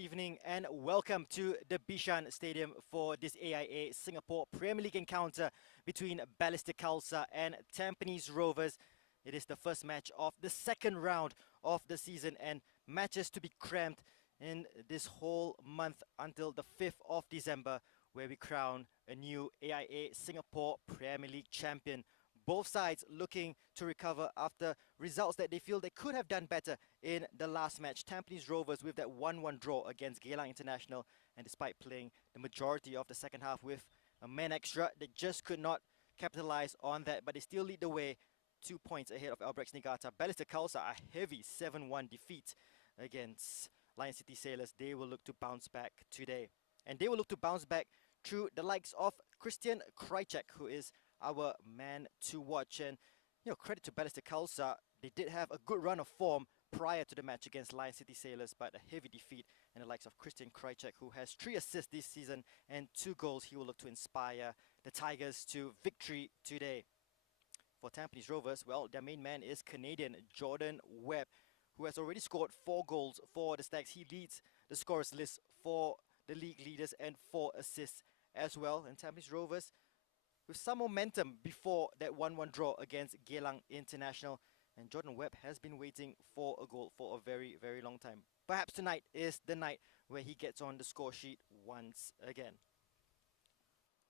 good evening and welcome to the Bishan Stadium for this AIA Singapore Premier League encounter between Balestier Khalsa and Tampines Rovers. It is the first match of the second round of the season and matches to be crammed in this whole month until the 5th of December, where we crown a new AIA Singapore Premier League champion. Both sides looking to recover after results that they feel they could have done better in the last match. Tampines Rovers with that 1-1 draw against Geylang International, and despite playing the majority of the second half with a man extra, they just could not capitalize on that, but they still lead the way 2 points ahead of Albrechts Niigata. Balestier Khalsa, a heavy 7-1 defeat against Lion City Sailors. They will look to bounce back today, and they will look to bounce back through the likes of Christian Krajcek, who is our man to watch. And credit to Balestier Khalsa, they did have a good run of form prior to the match against Lion City Sailors, but a heavy defeat, and the likes of Christian Krajcek, who has 3 assists this season and 2 goals. He will look to inspire the Tigers to victory today. For Tampines Rovers, well, their main man is Canadian Jordan Webb, who has already scored 4 goals for the Stags. He leads the scorers list for the league leaders and 4 assists as well. And Tampines Rovers with some momentum before that 1-1 draw against Geylang International. And Jordan Webb has been waiting for a goal for a very, very long time. Perhaps tonight is the night where he gets on the score sheet once again.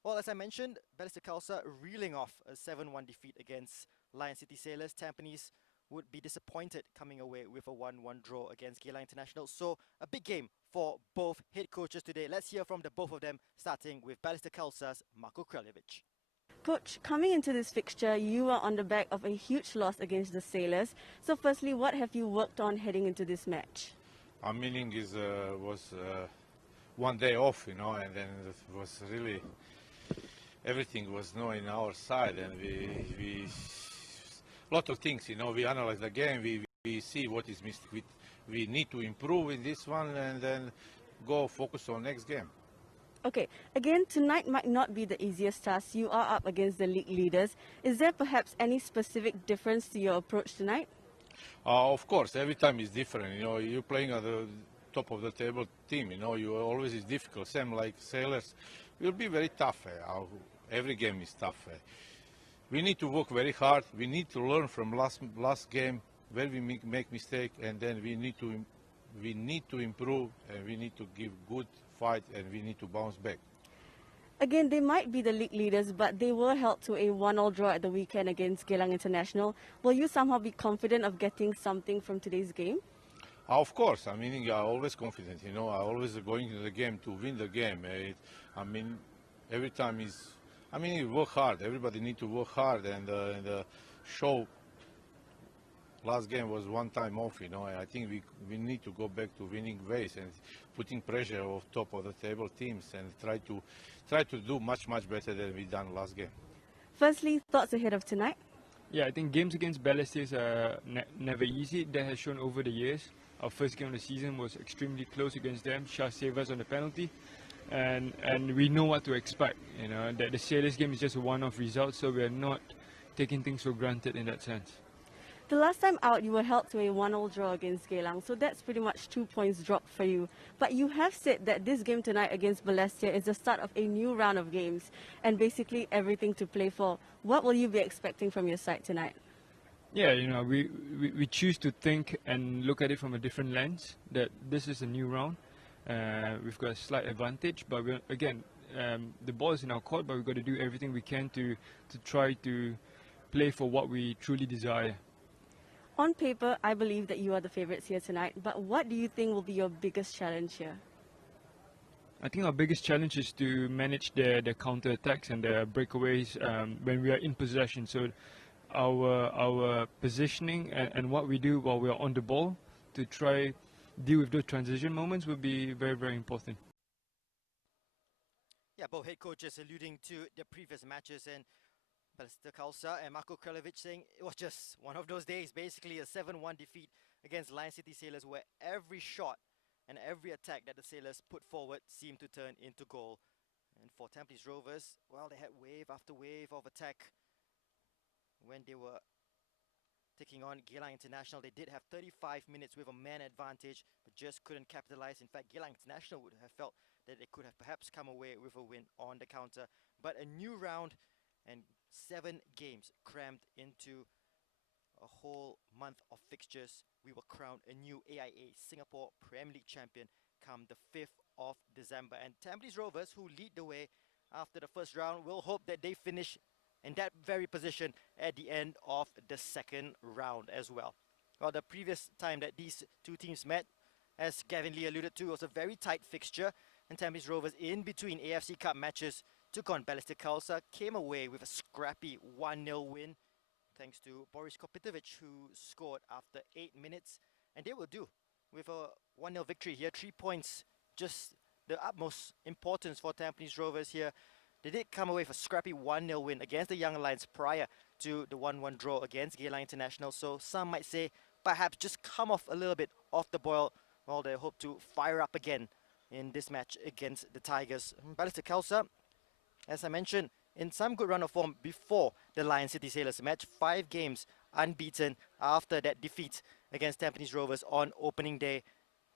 Well, as I mentioned, Balestier Khalsa reeling off a 7-1 defeat against Lion City Sailors. Tampines would be disappointed coming away with a 1-1 draw against Geylang International. So a big game for both head coaches today. Let's hear from the both of them, starting with Balestier Khalsa's Marko Kraljevic. Coach, coming into this fixture, you are on the back of a huge loss against the Sailors. So firstly, what have you worked on heading into this match? Our meaning was 1 day off, and then it was really, everything was in our side, and we lot of things, we analyze the game, we see what is missing, we need to improve in this one, and then go focus on next game. Okay, again, tonight might not be the easiest task. You are up against the league leaders. Is there perhaps any specific difference to your approach tonight? Of course, every time is different. You're playing at the top of the table team. You always is difficult. Same like Sailors, will be very tough. Every game is tough. We need to work very hard. We need to learn from last game where we make mistake, and then we need to improve, and we need to give good fight, and we need to bounce back. Again, they might be the league leaders, but they were held to a 1-1 draw at the weekend against Geylang International. Will you somehow be confident of getting something from today's game? Of course. I'm always confident. I always going to the game to win the game. Every time you work hard. Everybody need to work hard, and show. Last game was 1 time off, I think we need to go back to winning ways and putting pressure on top of the table teams and try to do much better than we done last game. Firstly, thoughts ahead of tonight? Yeah, I think games against Balestier are never easy. That has shown over the years. Our first game of the season was extremely close against them. Shah saved us on the penalty, and we know what to expect. That the Sailors game is just a one-off result, so we are not taking things for granted in that sense. The last time out, you were held to a 1-1 draw against Geylang, so that's pretty much 2 points dropped for you. But you have said that this game tonight against Balestier is the start of a new round of games and basically everything to play for. What will you be expecting from your side tonight? Yeah, we choose to think and look at it from a different lens, that this is a new round. We've got a slight advantage, but the ball is in our court, but we've got to do everything we can to try to play for what we truly desire. On paper, I believe that you are the favourites here tonight, but what do you think will be your biggest challenge here? I think our biggest challenge is to manage the counter-attacks and the breakaways when we are in possession. So our positioning and what we do while we are on the ball to try deal with those transition moments will be very, very important. Yeah, both head coaches alluding to the previous matches, and Balestier Khalsa and Marko Kraljevic saying it was just one of those days, basically a 7-1 defeat against Lion City Sailors, where every shot and every attack that the Sailors put forward seemed to turn into goal. And for Tampines Rovers, well, they had wave after wave of attack when they were taking on Geylang International. They did have 35 minutes with a man advantage, but just couldn't capitalize. In fact, Geylang International would have felt that they could have perhaps come away with a win on the counter. But a new round and 7 games crammed into a whole month of fixtures. We will crown a new AIA Singapore Premier League champion come the 5th of December. And Tampines Rovers, who lead the way after the first round, will hope that they finish in that very position at the end of the second round as well. Well, the previous time that these two teams met, as Gavin Lee alluded to, was a very tight fixture, and Tampines Rovers, in between AFC Cup matches, took on Balestier Khalsa, came away with a scrappy 1-0 win, thanks to Boris Kopitovic, who scored after 8 minutes, and they will do with a 1-0 victory here. 3 points, just the utmost importance for Tampines Rovers here. They did come away with a scrappy 1-0 win against the Young Lions prior to the 1-1 draw against Geylang International. So some might say perhaps just come off a little bit off the boil while they hope to fire up again in this match against the Tigers. Balestier Khalsa, as I mentioned, in some good run of form before the Lion City Sailors match. 5 games unbeaten after that defeat against Tampines Rovers on opening day,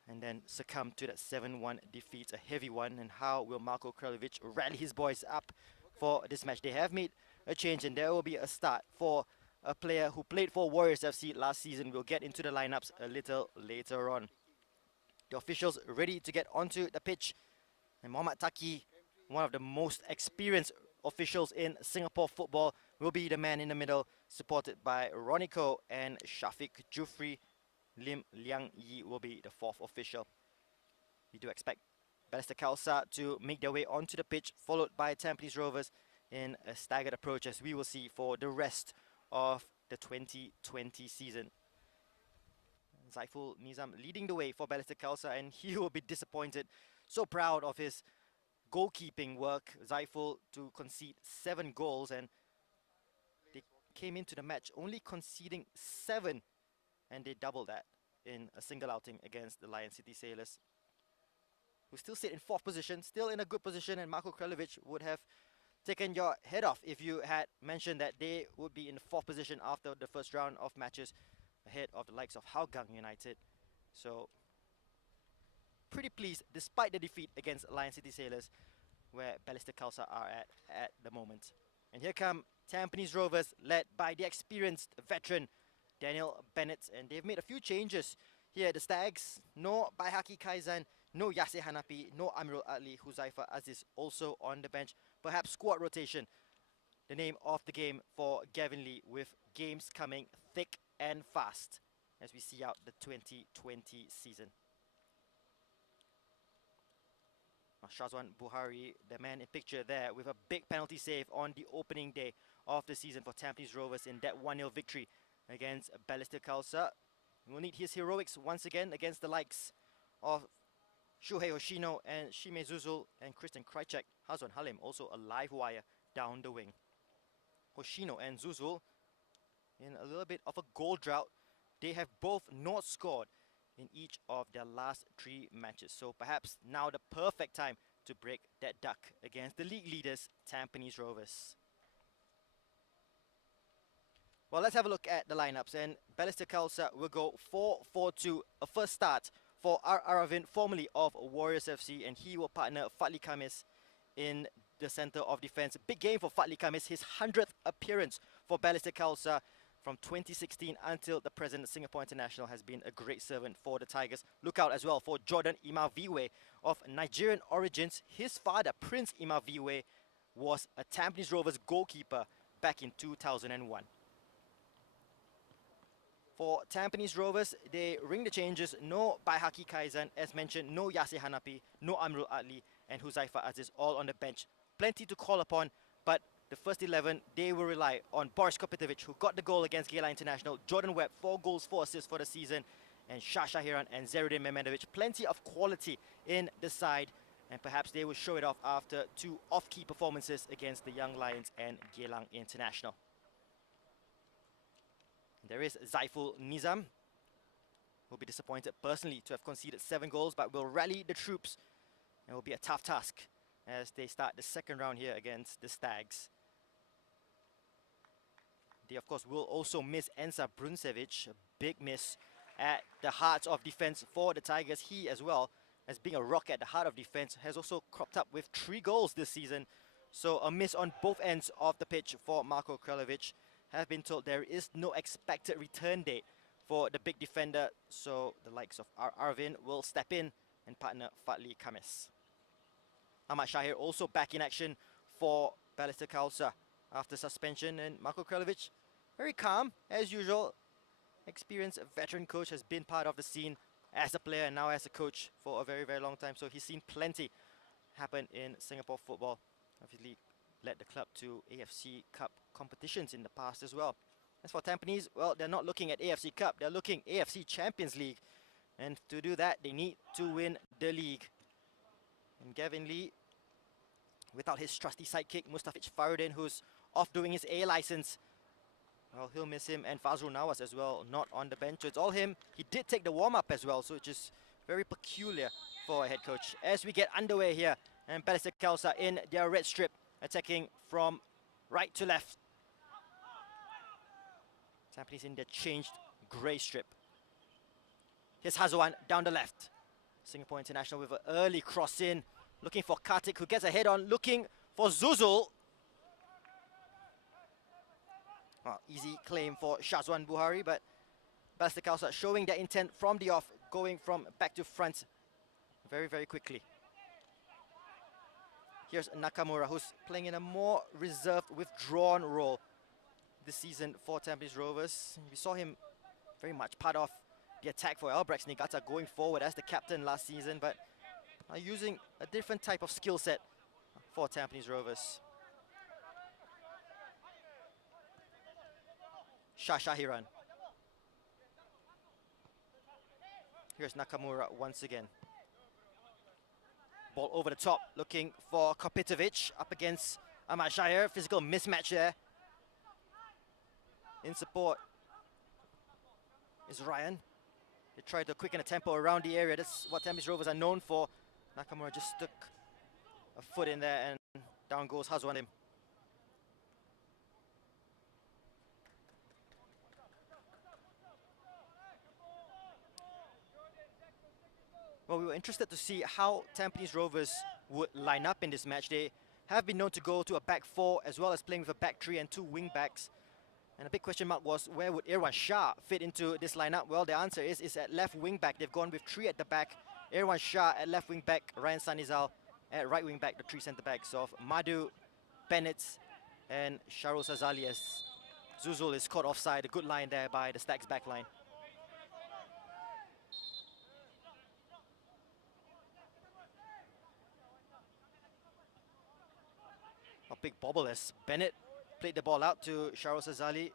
and then succumb to that 7-1 defeat, a heavy one. And how will Marko Kraljevic rally his boys up for this match? They have made a change, and there will be a start for a player who played for Warriors FC last season. We'll get into the lineups a little later on. The officials ready to get onto the pitch, and Mohammad Taki, one of the most experienced officials in Singapore football, will be the man in the middle, supported by Roniko and Shafiq Jufri. Lim Liang Yi will be the 4th official. We do expect Balestier Khalsa to make their way onto the pitch, followed by Tampines Rovers in a staggered approach, as we will see for the rest of the 2020 season. Zaiful Nizam leading the way for Balestier Khalsa, and he will be disappointed. So proud of his goalkeeping work. Zaiful to concede 7 goals, and they came into the match only conceding 7, and they doubled that in a single outing against the Lion City Sailors, who still sit in 4th position, still in a good position, and Marko Kraljevic would have taken your head off if you had mentioned that they would be in the 4th position after the first round of matches, ahead of the likes of Hougang United. So pretty pleased despite the defeat against Lion City Sailors, where Balestier Khalsa are at the moment. And here come Tampines Rovers, led by the experienced veteran Daniel Bennett, and they've made a few changes here at the Stags. No Baihaki Kaizan, no Yasir Hanapi, no Amirul Adli, Huzaifa Aziz also on the bench. Perhaps squad rotation, the name of the game for Gavin Lee, with games coming thick and fast as we see out the 2020 season. Shazwan Buhari, the man in picture there, with a big penalty save on the opening day of the season for Tampines Rovers in that 1-0 victory against Balestier Khalsa. We'll need his heroics once again against the likes of Shuhei Hoshino and Shime Zuzul and Christian Krajcek. Hazwan Halim also a live wire down the wing. Hoshino and Zuzul in a little bit of a goal drought. They have both not scored in each of their last 3 matches. So perhaps now the perfect time to break that duck against the league leaders, Tampines Rovers. Well, let's have a look at the lineups, and Balestier Khalsa will go 4-4-2, a first start for Aravind, formerly of Warriors FC, and he will partner Fadli Khamis in the centre of defence. Big game for Fadli Khamis, his 100th appearance for Balestier Khalsa. From 2016 until the present, Singapore International has been a great servant for the Tigers. Look out as well for Jordan Imaviwe of Nigerian origins. His father, Prince Imaviwe, was a Tampines Rovers goalkeeper back in 2001. For Tampines Rovers, they ring the changes. No Baihaki Kaizan, as mentioned, no Yasir Hanapi, no Amirul Adli, and Huzaifa Aziz all on the bench. Plenty to call upon, but the first 11, they will rely on Boris Kopitovic, who got the goal against Geylang International, Jordan Webb, 4 goals, 4 assists for the season, and Shah Shahiran and Zerudin Mehmedovic. Plenty of quality in the side, and perhaps they will show it off after 2 off-key performances against the Young Lions and Geylang International. There is Zaiful Nizam, who will be disappointed personally to have conceded 7 goals, but will rally the troops, and it will be a tough task as they start the second round here against the Stags. They, of course, will also miss Ensa Bruncevic. A big miss at the heart of defense for the Tigers. He, as well, as being a rock at the heart of defense, has also cropped up with 3 goals this season. So a miss on both ends of the pitch for Marko Kralovic. Have been told there is no expected return date for the big defender. So the likes of Arvin will step in and partner Fadli Kamis. Ahmad Shahir also back in action for Balestier Khalsa after suspension, and Marko Kralovic very calm as usual. Experienced veteran coach, has been part of the scene as a player and now as a coach for a very long time, so he's seen plenty happen in Singapore football. Obviously led the club to AFC Cup competitions in the past as well. As for Tampines, well, they're not looking at AFC Cup, they're looking AFC Champions League, and to do that they need to win the league. And Gavin Lee, without his trusty sidekick Mustafij Faruddin, who's off doing his A license, well, he'll miss him, and Fazrul Nawas as well, not on the bench. So it's all him. He did take the warm-up as well, so it's just very peculiar for a head coach. As we get underway here, and Balestier Khalsa in their red strip, attacking from right to left. Tampines in their changed grey strip. Here's Hazwan down the left. Singapore International with an early cross in, looking for Kartik, who gets a head on, looking for Zuzul. Well, easy claim for Shazwan Buhari, but Balestier Khalsa showing their intent from the off, going from back to front very quickly. Here's Nakamura, who's playing in a more reserved, withdrawn role this season for Tampines Rovers. We saw him very much part of the attack for Albrecht Niigata going forward as the captain last season, but using a different type of skill set for Tampines Rovers. Shah Shahiran. Here's Nakamura once again. Ball over the top, looking for Kopitovic up against Ahmad Shahir. Physical mismatch there. In support is Ryan. They tried to quicken the tempo around the area. That's what Tampines Rovers are known for. Nakamura just stuck a foot in there and down goes Hazwan. Well, we were interested to see how Tampines Rovers would line up in this match. They have been known to go to a back 4 as well as playing with a back 3 and 2 wing backs. And a big question mark was, where would Irwan Shah fit into this lineup? Well, the answer is at left wing back. They've gone with 3 at the back. Irwan Shah at left wing back, Ryan Sanizal at right wing back, the 3 centre backs of Madhu, Bennett and Sharul Sazali, as Zuzul is caught offside. A good line there by the Stags back line. A big bobble as Bennett played the ball out to Sharul Sazali.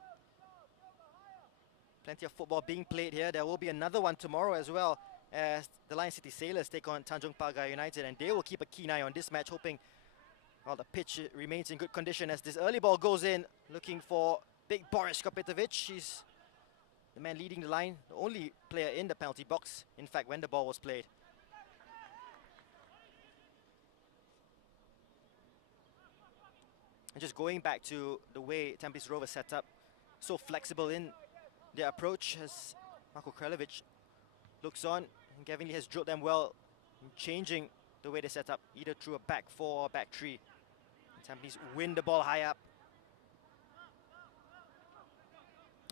Plenty of football being played here. There will be another one tomorrow as well, as the Lion City Sailors take on Tanjong Pagar United, and they will keep a keen eye on this match, hoping the pitch remains in good condition as this early ball goes in, looking for big Boris Kopitovic. He's the man leading the line, the only player in the penalty box, in fact, when the ball was played. And just going back to the way Tampines Rovers set up, so flexible in their approach as Marko Kralovic looks on, and Gavin Lee has drilled them well in changing the way they set up, either through a back 4 or back 3. And Tampines win the ball high up.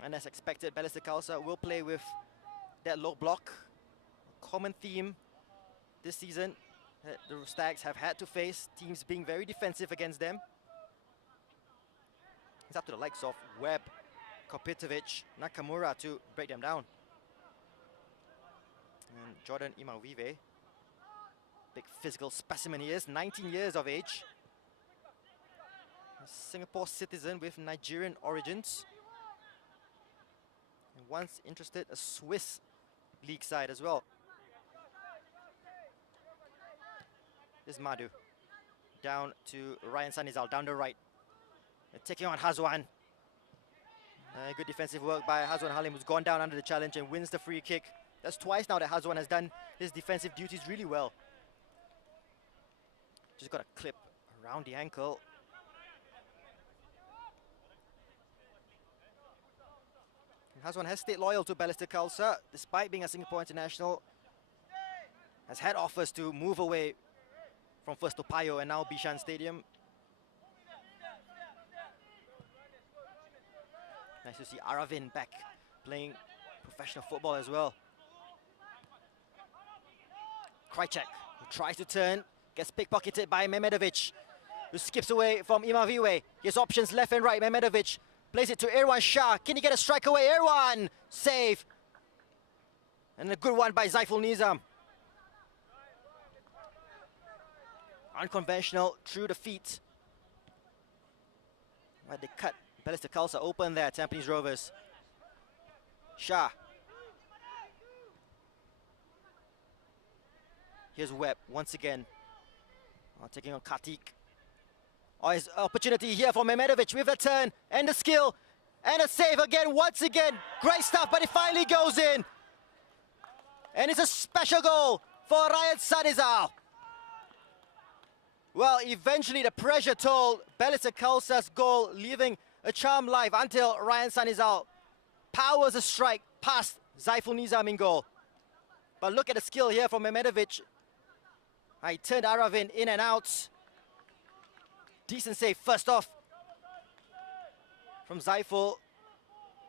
And as expected, Balestier Khalsa will play with that low block. A common theme this season that the Stags have had to face, teams being very defensive against them. It's up to the likes of Webb, Kopitovic, Nakamura to break them down. And Jordan Imavive, big physical specimen he is, 19 years of age. A Singapore citizen with Nigerian origins. And once interested, a Swiss league side as well. This is Madhu. Down to Ryan Sanizal, down the right. Taking on Hazwan. Good defensive work by Hazwan Halim, who's gone down under the challenge and wins the free kick. That's twice now that Hazwan has done his defensive duties really well. Just got a clip around the ankle. Hazwan has stayed loyal to Balestier Khalsa, despite being a Singapore international. Has had offers to move away from first Toa Payoh and now Bishan Stadium. Nice to see Aravin back playing professional football as well. Krajcek, who tries to turn, gets pickpocketed by Mehmedovic, who skips away from Imaviwe. He has options left and right. Mehmedovic plays it to Irwan Shah. Can he get a strike away? Irwan! Save! And a good one by Zaiful Nizam. Unconventional through the feet. Right, they cut Balestier Khalsa open there, Tampines Rovers. Shah. Here's Webb once again. Taking on Kartik. Oh, his opportunity here for Mehmedovic with a turn and the skill and a save again, once again. Great stuff, but it finally goes in. And it's a special goal for Ryan Sanizal. Well, eventually the pressure told Balestier Khalsa's goal, leaving a charmed life until Ryan Sanizal powers a strike past Zaiful Nizam in goal. But look at the skill here from Mehmedovic. He turned Aravin in and out. Decent save first off from Zaiful.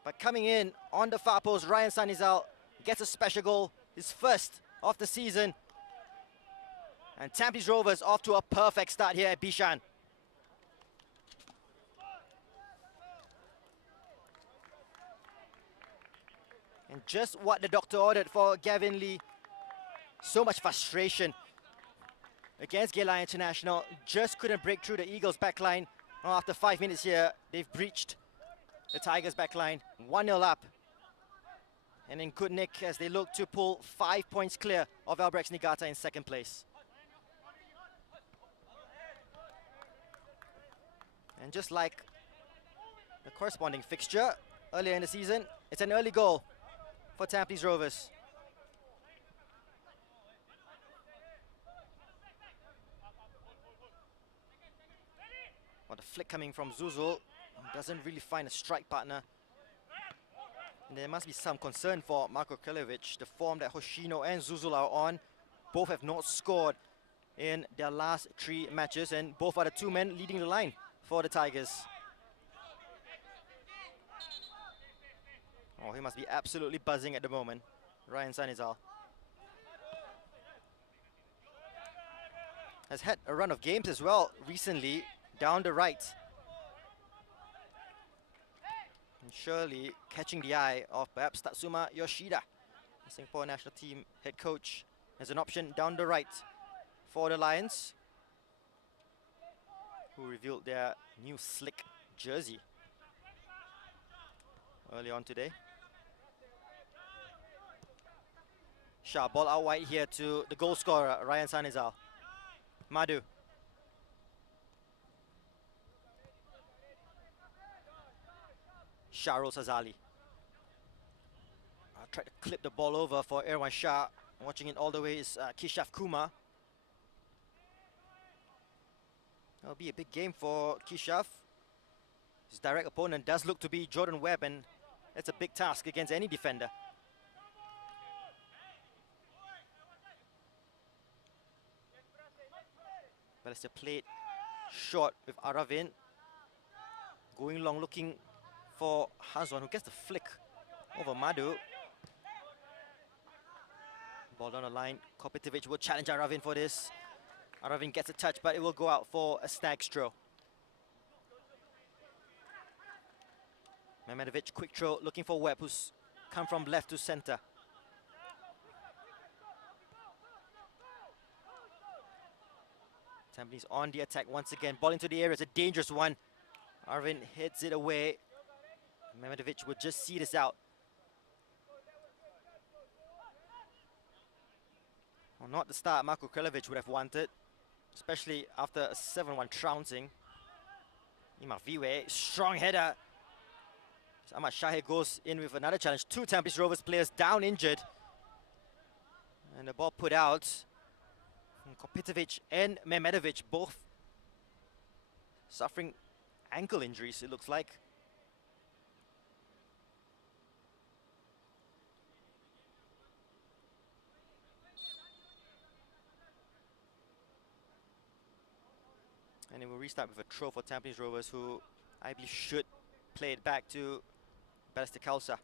But coming in on the far post, Ryan Sanizal gets a special goal, his first of the season. And Tampines Rovers off to a perfect start here at Bishan. And just what the doctor ordered for Gavin Lee. So much frustration against Geylang International. Just couldn't break through the Eagles' backline. Oh, after 5 minutes here, they've breached the Tigers' backline. 1-0 up. And in good nick as they look to pull 5 points clear of Albrechts Niigata in second place. And just like the corresponding fixture earlier in the season, it's an early goal for Tampines Rovers. Well, the flick coming from Zuzul doesn't really find a strike partner. And there must be some concern for Marko Krlevic. The form that Hoshino and Zuzul are on, both have not scored in their last 3 matches, and both are the 2 men leading the line for the Tigers. Oh, he must be absolutely buzzing at the moment, Ryan Sanizal. Has had a run of games as well recently, down the right. And surely catching the eye of perhaps Tatsuma Yoshida, the Singapore national team head coach, as an option down the right for the Lions, who revealed their new slick jersey early on today. Shah, ball out wide here to the goal scorer, Ryan Sanizal. Madhu. Shahrul Sazali. Tried to clip the ball over for Irwan Shah. Watching it all the way is Kishaf Kumar. That'll be a big game for Kishaf. His direct opponent does look to be Jordan Webb, and that's a big task against any defender. Balestier played short with Aravin. Going long, looking for Hazwan, who gets the flick over Madhu. Ball down the line. Kopitovic will challenge Aravin for this. Aravin gets a touch, but it will go out for a snag throw. Mehmedovic, quick throw, looking for Webb, who's come from left to center. Tampines on the attack once again. Ball into the area, it's a dangerous one. Arvin hits it away. Mehmedovic would just see this out. Well, not the start Marko Krlevic would have wanted, especially after a 7-1 trouncing. Imaviwe, strong header. Ahmad Shahir goes in with another challenge. 2 Tampines Rovers players down injured. And the ball put out. Kopitovic and Mehmedovic both suffering ankle injuries, it looks like. And it will restart with a throw for Tampines Rovers, who I believe should play it back to Balestier Khalsa.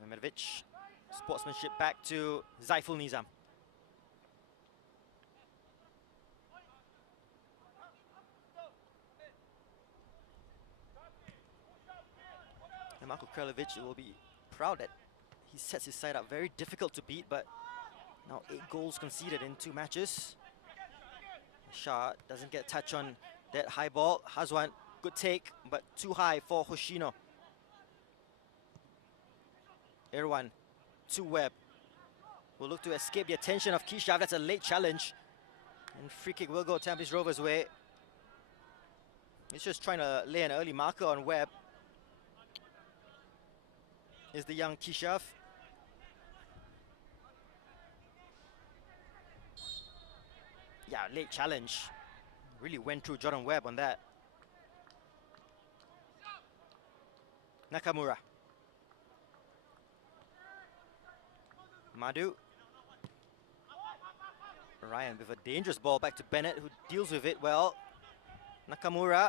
Mehmedovic, sportsmanship back to Zaiful Nizam. And Marko Krlevic will be proud that he sets his side up. Very difficult to beat, but now 8 goals conceded in 2 matches. Shah doesn't get touch on that high ball. Hazwan, good take, but too high for Hoshino. Irwan to Webb. Will look to escape the attention of Kishav. That's a late challenge. And free kick will go Tampines Rovers' way. He's just trying to lay an early marker on Webb. Is the young Kishav. Yeah, late challenge. Really went through Jordan Webb on that. Nakamura. Madhu. Ryan with a dangerous ball back to Bennett, who deals with it well. Nakamura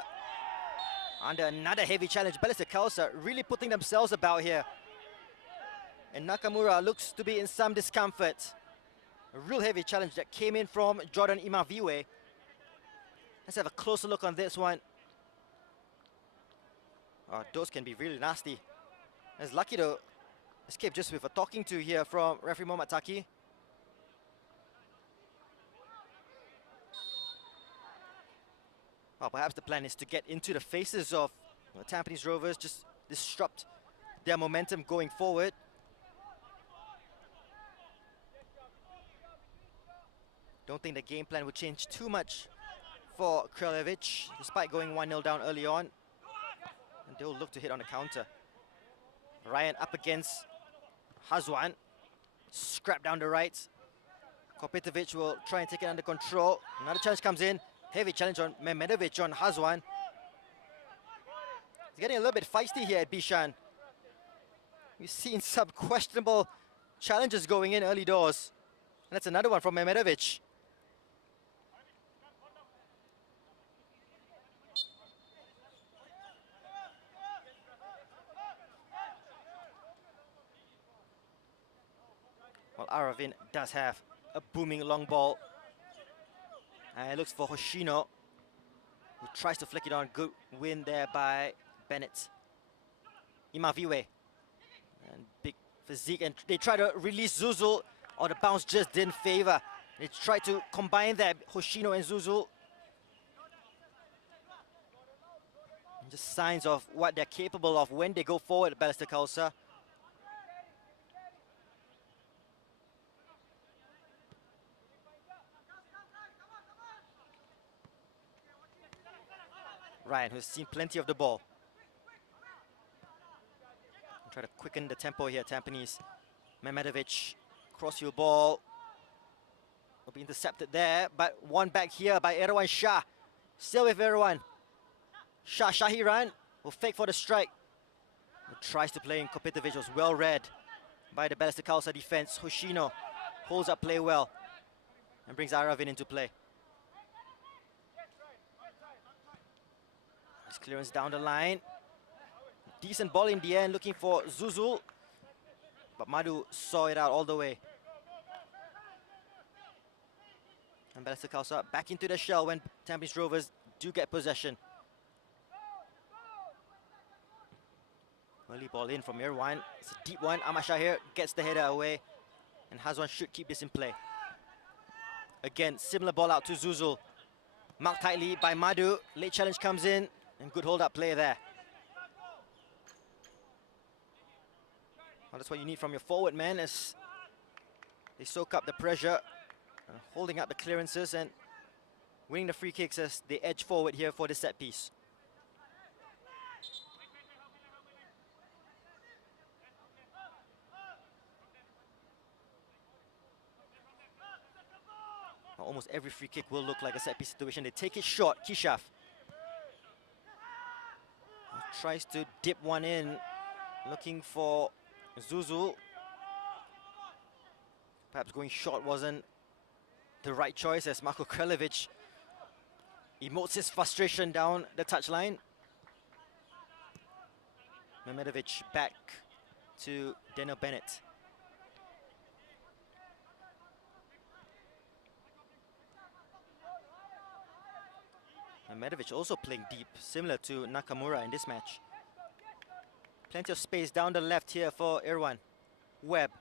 under another heavy challenge. Balestier Khalsa really putting themselves about here. And Nakamura looks to be in some discomfort. A real heavy challenge that came in from Jordan Imaviwe. Let's have a closer look on this one. Oh, those can be really nasty. It's lucky to escape just with a talking to here from referee Mohammad Taki. Well, perhaps the plan is to get into the faces of Tampines Rovers, just disrupt their momentum going forward. Don't think the game plan will change too much for Krlevic, despite going 1-0 down early on. And they'll look to hit on the counter. Ryan up against Hazwan. Scrap down the right. Kopitovic will try and take it under control. Another challenge comes in. Heavy challenge on Mehmedovic on Hazwan. It's getting a little bit feisty here at Bishan. We've seen some questionable challenges going in early doors. And that's another one from Mehmedovic. Well, Aravin does have a booming long ball. And it looks for Hoshino, who tries to flick it on. Good win there by Bennett. Imaviwe. And big physique. And they try to release Zuzul. Or the bounce just didn't favor. They tried to combine that, Hoshino and Zuzul. And just signs of what they're capable of when they go forward at Balestier Khalsa. Ryan, who's seen plenty of the ball. Try to quicken the tempo here, Tampines. Mehmedovic, crossfield ball. Will be intercepted there, but one back here by Erwan Shah. Still with Erwan. Shahiran will fake for the strike. He tries to play in. Kopitovic, was well read by the Balestier Khalsa defense. Hoshino holds up play well and brings Aravin into play. Nice clearance down the line. Decent ball in the end, looking for Zuzul. But Madhu saw it out all the way. And Balestier Khalsa back into the shell when Tampines Rovers do get possession. Early ball in from Irwan. It's a deep one. Ahmad Shahir gets the header away. And Hazwan should keep this in play. Again, similar ball out to Zuzul. Marked tightly by Madhu. Late challenge comes in. And good hold-up play there. Well, that's what you need from your forward man as they soak up the pressure, holding up the clearances and winning the free kicks as they edge forward here for the set piece. Almost every free kick will look like a set piece situation. They take it short. Kishav tries to dip one in, looking for Zuzul. Perhaps going short wasn't the right choice as Marko Krelevic emotes his frustration down the touchline. Mehmedovic back to Daniel Bennett. Mehmedovic also playing deep, similar to Nakamura in this match. Plenty of space down the left here for Irwan. Webb.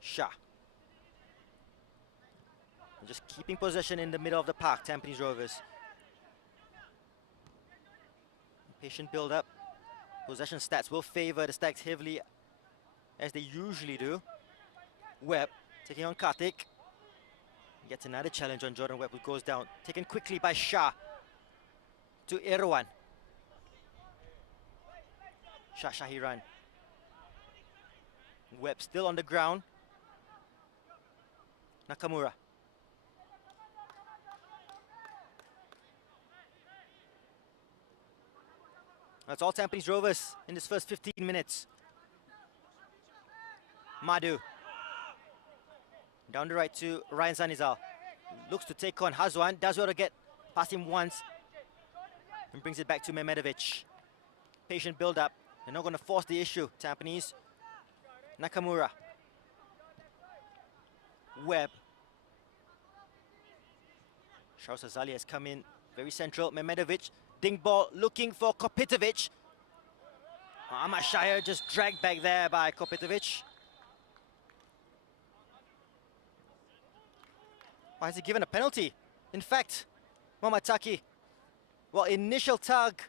Shah. Just keeping possession in the middle of the park, Tampines Rovers. Patient build-up. Possession stats will favor the Stags heavily, as they usually do. Webb taking on Karthik. Gets another challenge on Jordan Webb, who goes down. Taken quickly by Shah. To Irwan. Shah Shahiran. Webb still on the ground. Nakamura. That's all Tampines Rovers in this first 15 minutes. Madhu. Down the right to Ryan Sanizal. Looks to take on Hazwan. Does well to get past him once. And brings it back to Mehmedovic. Patient build-up. They're not going to force the issue, Tampines. Nakamura. Webb. Charles Azali has come in very central. Mehmedovic. Ding ball looking for Kopitovic. Ahmad Shire just dragged back there by Kopitovic. Why has he given a penalty? In fact, Mamataki, well, initial tug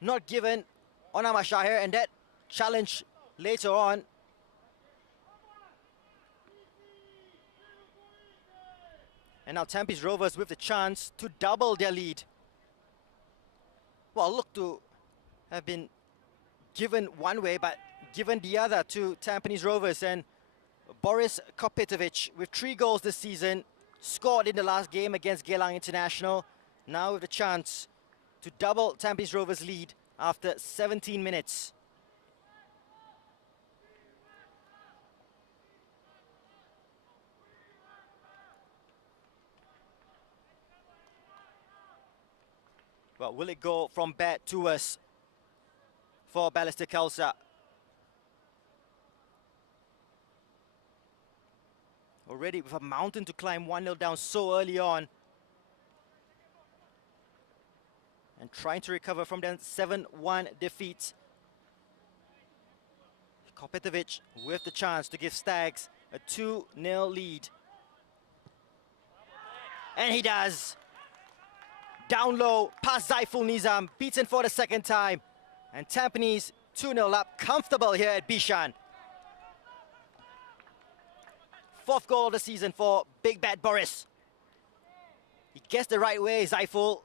not given on Ahmad Shahir, and that challenge later on. And now Tampines Rovers with the chance to double their lead. Well, look to have been given one way, but given the other to Tampines Rovers. And Boris Kopitovic, with 3 goals this season, scored in the last game against Geylang International. Now with the chance to double Tampines Rovers' lead after 17 minutes. Well, will it go from bad to worse for Balestier Khalsa? Already with a mountain to climb, 1-0 down so early on. And trying to recover from that 7-1 defeat. Kopitovic with the chance to give Stags a 2-0 lead. And he does. Down low, past Zaiful Nizam, beaten for the second time. And Tampines 2-0 up, comfortable here at Bishan. 4th goal of the season for Big Bad Boris. He gets the right way, Zaiful.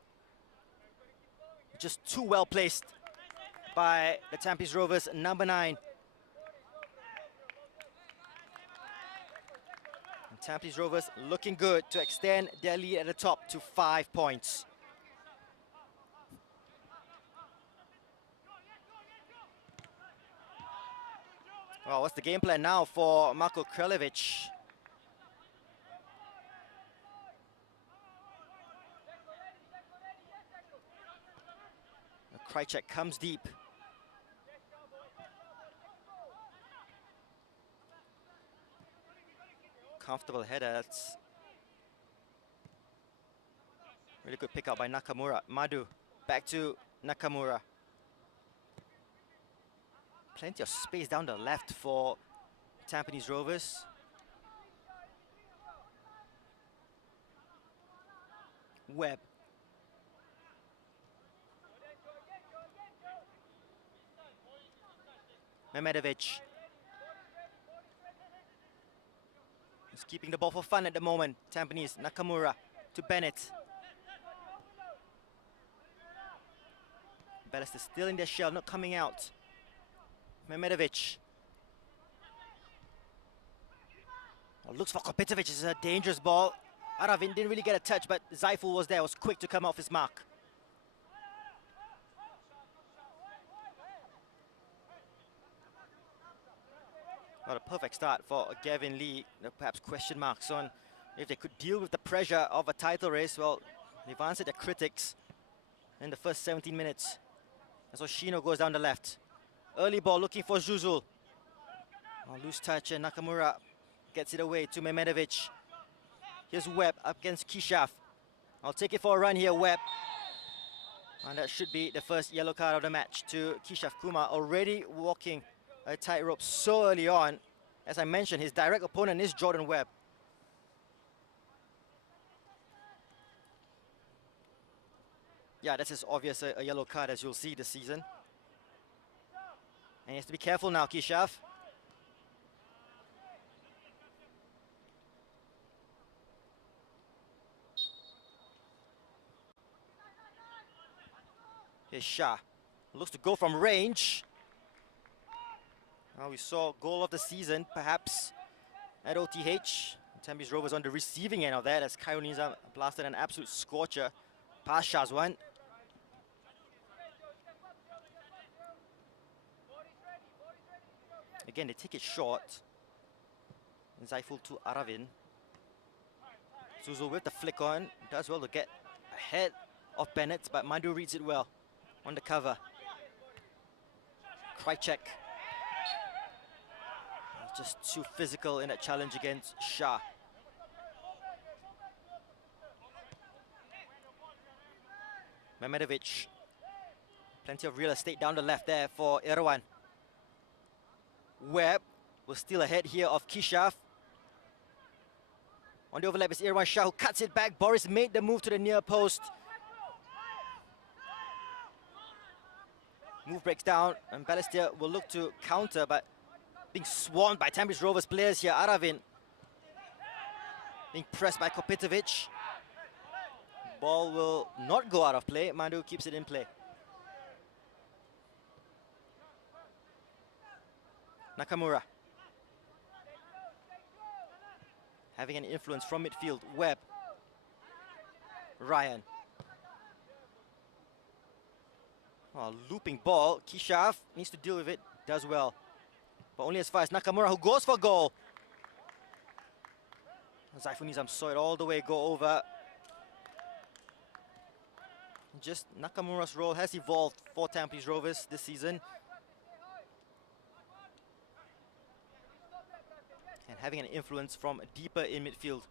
Just too well placed by the Tampines Rovers, number 9. And Tampines Rovers looking good to extend their lead at the top to 5 points. Well, what's the game plan now for Marko Krelevic? Krajcek comes deep. Comfortable header. That's really good pick up by Nakamura. Madhu back to Nakamura. Plenty of space down the left for Tampines Rovers. Webb. Mehmedovic. He's keeping the ball for fun at the moment. Tampines, Nakamura to Bennett. Balestier still in their shell, not coming out. Mehmedovic. Looks for Kopitovic, it's a dangerous ball. Aravin didn't really get a touch, but Zaiful was there, was quick to come off his mark. Not a perfect start for Gavin Lee. Perhaps question marks on if they could deal with the pressure of a title race. Well, they've answered their critics in the first 17 minutes. And so Shino goes down the left. Early ball looking for Zuzul. Oh, loose touch and Nakamura gets it away to Mehmedovic. Here's Webb up against Kishaf. I'll take it for a run here, Webb. And that should be the first yellow card of the match to Kishaf Kumar, already walking a tightrope so early on. As I mentioned, his direct opponent is Jordan Webb. Yeah, that's as obvious a yellow card as you'll see this season. And he has to be careful now, Kishaf. Here's Shah. Looks to go from range. Now we saw goal of the season, perhaps, at OTH. Tampines Rovers on the receiving end of that as Kaioniza blasted an absolute scorcher past Shah's one. Again, they take it short. Zaiful to Aravin. Zuzul with the flick on. Does well to get ahead of Bennett, but Mandu reads it well on the cover. Krajcek. Just too physical in that challenge against Shah. Mehmedovic. Plenty of real estate down the left there for Irwan. Webb was still ahead here of Kishaf. On the overlap is Irwan Shah, who cuts it back. Boris made the move to the near post. Move breaks down, and Balestier will look to counter, but being swarmed by Tampines Rovers players here. Aravin being pressed by Kopitovic. Ball will not go out of play. Mandu keeps it in play. Nakamura. Having an influence from midfield. Webb. Ryan. Oh, looping ball. Kishaf needs to deal with it. Does well. But only as far as Nakamura, who goes for goal. Zaiful Nizam saw it all the way go over. Just Nakamura's role has evolved for Tampines Rovers this season. And having an influence from deeper in midfield.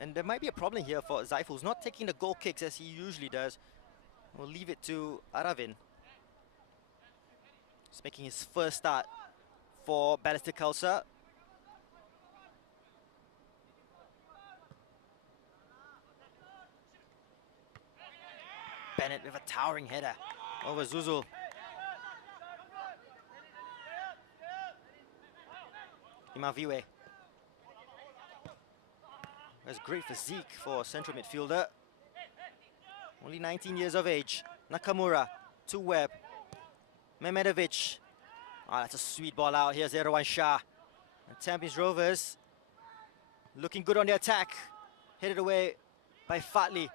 And there might be a problem here for Zaiful, who's not taking the goal kicks as he usually does. We'll leave it to Aravin. He's making his first start for Balestier Khalsa. Bennett with a towering header over Zuzul. Imaviwe. That's great physique for a central midfielder. Only 19 years of age. Nakamura to Webb. Mehmedovic. Oh, that's a sweet ball out. Here's Irwan Shah. And Tampines Rovers looking good on the attack. Headed away by Fatli.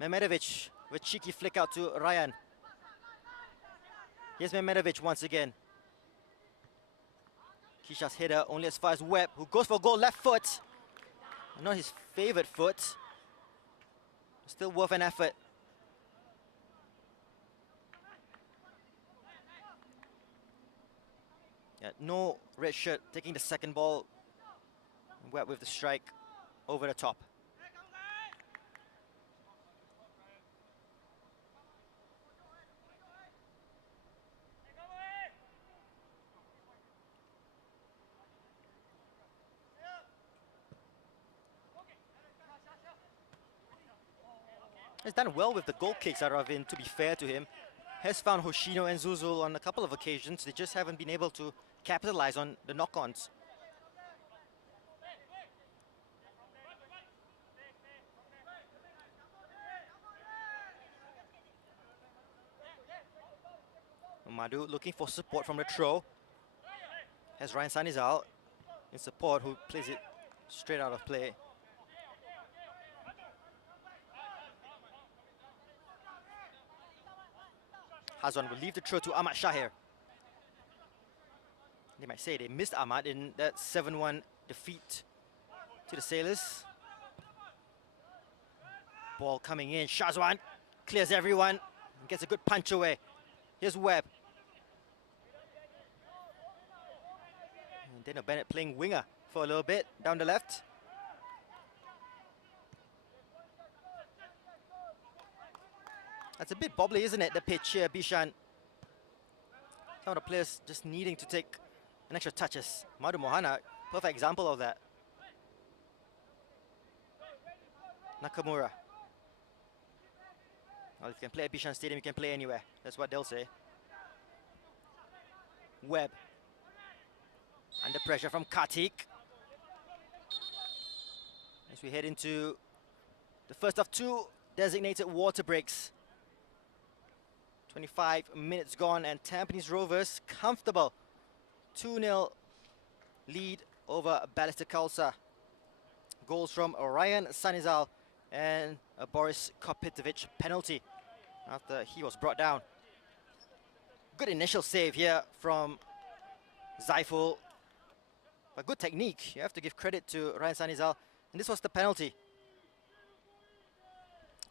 Mehmedovic with cheeky flick out to Ryan. Here's Mehmedovic once again. Kisha's header only as far as Webb, who goes for goal left foot. Not his favorite foot. Still worth an effort. Yeah, no red shirt taking the second ball. Webb with the strike over the top. He's done well with the goal kicks, Aravin, to be fair to him. Has found Hoshino and Zuzul on a couple of occasions. They just haven't been able to capitalize on the knock-ons. Madu looking for support from the throw. Has Ryan Sanizal in support, who plays it straight out of play. Hazwan will leave the throw to Ahmad Shahir. They might say they missed Ahmad in that 7-1 defeat to the Sailors. Ball coming in, Shazwan clears everyone, gets a good punch away. Here's Webb. And Daniel Bennett playing winger for a little bit, down the left. That's a bit bobbly, isn't it, the pitch here, Bishan? Some of the players just needing to take an extra touches. Madhu Mohana, perfect example of that. Nakamura. Well, if you can play at Bishan Stadium, you can play anywhere. That's what they'll say. Webb. Under pressure from Kartik. As we head into the first of 2 designated water breaks. 25 minutes gone and Tampines Rovers comfortable 2-0 lead over Balestier Khalsa. Goals from Ryan Sanizal and a Boris Kopitovic penalty after he was brought down. Good initial save here from Zaiful. But good technique. You have to give credit to Ryan Sanizal. And this was the penalty.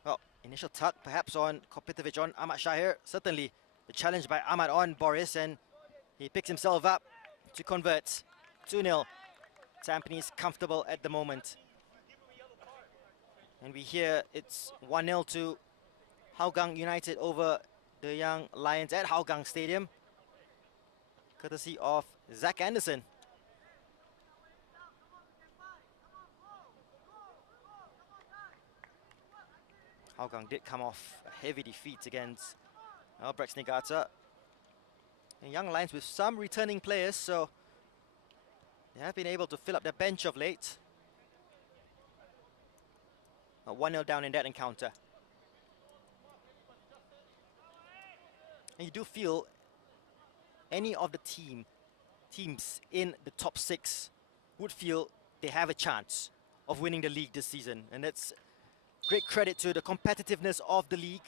Well, initial tuck perhaps on Kopitovic on Ahmad Shahir. Certainly the challenge by Ahmad on Boris, and he picks himself up to convert. 2-0. Tampines comfortable at the moment. And we hear it's 1-0 to Hougang United over the Young Lions at Hougang Stadium, courtesy of Zach Anderson. Hougang did come off a heavy defeat against Albrecht Niigata. And Young Lions with some returning players, so they have been able to fill up their bench of late. 1-0 down in that encounter. And you do feel any of the teams in the top 6 would feel they have a chance of winning the league this season. And that's great credit to the competitiveness of the league.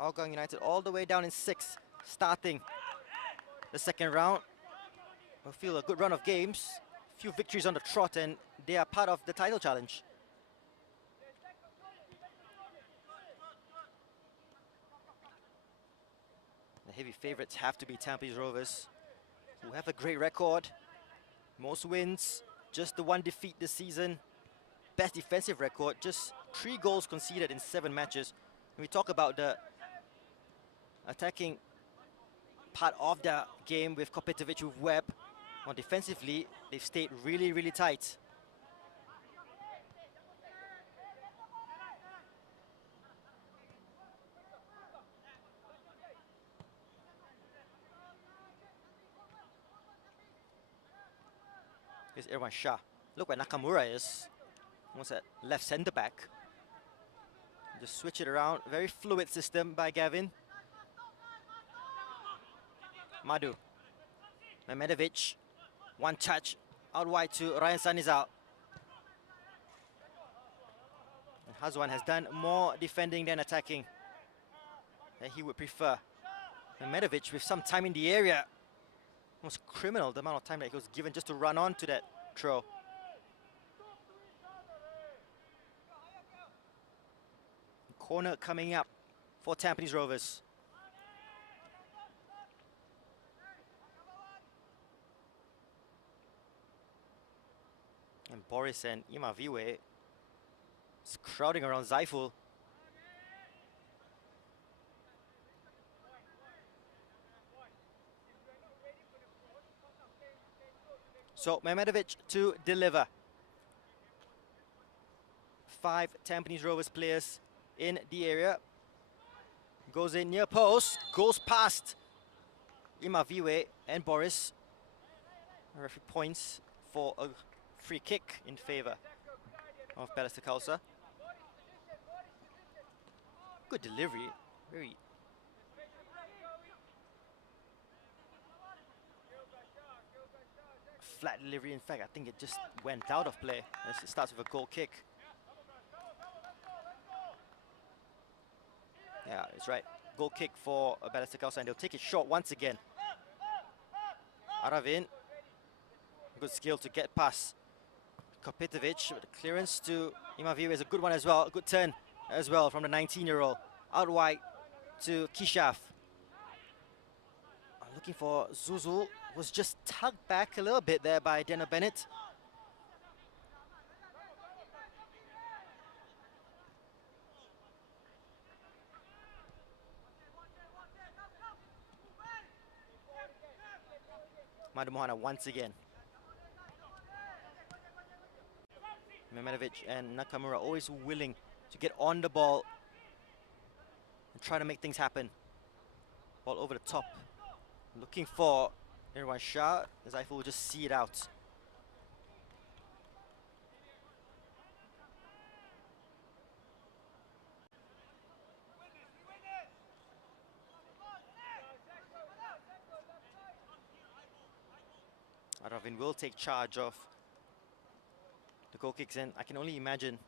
Hougang United all the way down in 6th, starting the second round. We'll feel a good run of games, few victories on the trot, and they are part of the title challenge. The heavy favorites have to be Tampines Rovers, who have a great record. Most wins, just the 1 defeat this season. Best defensive record, just 3 goals conceded in 7 matches. When we talk about the attacking part of the game with Kopitovic, with Webb, well, defensively, they've stayed really, really tight. Here's Irwan Shah. Look where Nakamura is. Almost at left centre back. Just switch it around. Very fluid system by Gavin. Madhu. Mehmedovic. 1 touch. Out wide to Ryan Sanizal. And Hazwan has done more defending than attacking that he would prefer. Mehmedovic with some time in the area. Almost criminal the amount of time that he was given just to run on to that throw. Corner coming up for Tampines Rovers. And Boris and Imaviwe is crowding around Zaiful. So Mehmedovic to deliver. 5 Tampines Rovers players in the area. Goes in near post, goes past Imaviwe and Boris. Referee points for a free kick in favour of Balestier Khalsa. Good delivery, very flat delivery. In fact, I think it just went out of play as it starts with a goal kick. Yeah, it's right. Goal kick for Balestier Khalsa, and they'll take it short once again. Aravin, good skill to get past Kopitovic. The clearance to Imaviwe is a good one as well. A good turn as well from the 19-year-old. Out wide to Kishaf. Looking for Zuzul, was just tugged back a little bit there by Dana Bennett. Madu Mohana once again. Mehmedovic and Nakamura always willing to get on the ball and try to make things happen. Ball over the top. Looking for Irwan Shah. Zaiful will just see it out. Aravin will take charge of the goal kicks, and I can only imagine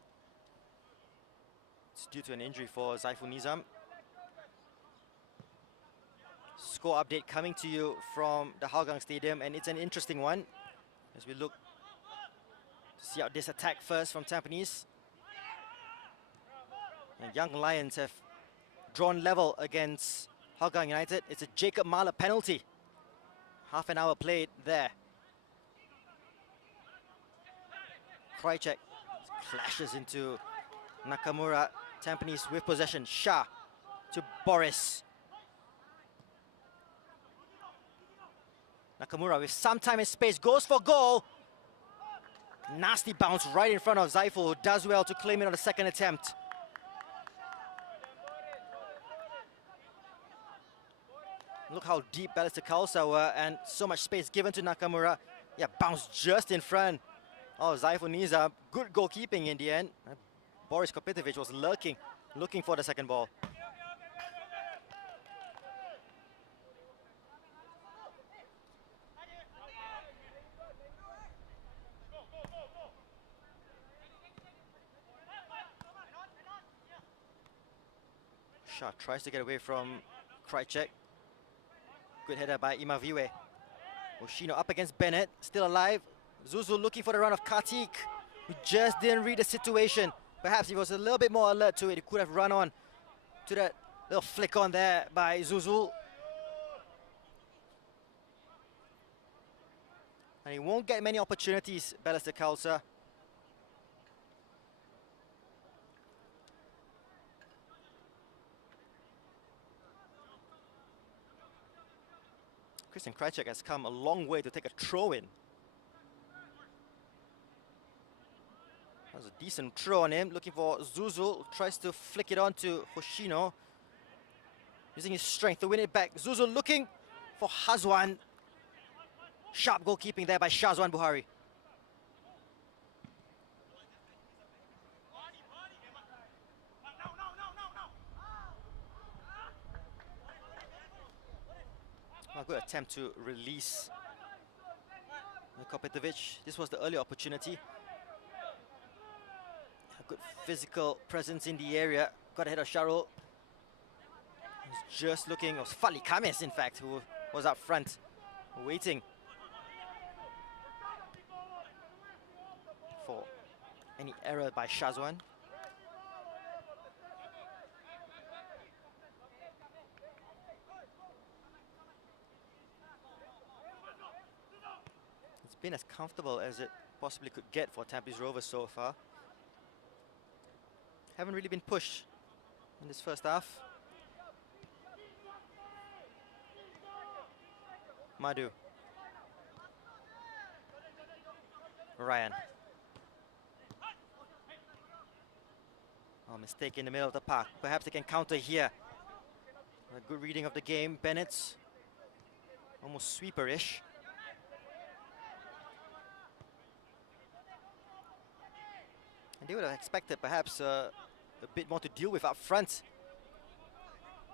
it's due to an injury for Zaiful Nizam. Score update coming to you from the Hougang Stadium, and it's an interesting one as we look to see out this attack first from Tampines. And Young Lions have drawn level against Hougang United. It's a Jacob Mahler penalty. Half an hour played there. Krajcek flashes into Nakamura. Tampines with possession. Shah to Boris. Nakamura with some time and space goes for goal. Nasty bounce right in front of Zaiful, who does well to claim it on the second attempt. Look how deep Balestier Khalsa were, and so much space given to Nakamura. Yeah, bounced just in front of Zaiful Nizam. Good goalkeeping in the end. Boris Kopitovic was looking for the second ball. Shah tries to get away from Krajcek. Good header by Imaviwe. Oshino up against Bennett, still alive. Zuzu looking for the run of Kartik, who just didn't read the situation. Perhaps he was a little bit more alert to it. He could have run on to that little flick on there by Zuzu. And he won't get many opportunities, Balestier Khalsa. Christian Krajcek has come a long way to take a throw-in. That was a decent throw on him, looking for Zuzul, tries to flick it on to Hoshino. Using his strength to win it back. Zuzul looking for Hazwan. Sharp goalkeeping there by Shazwan Buhari. A good attempt to release Kopitovic. This was the early opportunity. A good physical presence in the area. Got ahead of Sharul. He's just looking, it was Fali Kames in fact, who was up front, waiting for any error by Shazwan. Been as comfortable as it possibly could get for Tampines Rovers so far. Haven't really been pushed in this first half. Madhu. Ryan. Oh, mistake in the middle of the park. Perhaps they can counter here. A good reading of the game. Bennett's almost sweeper-ish. And they would have expected perhaps a bit more to deal with up front.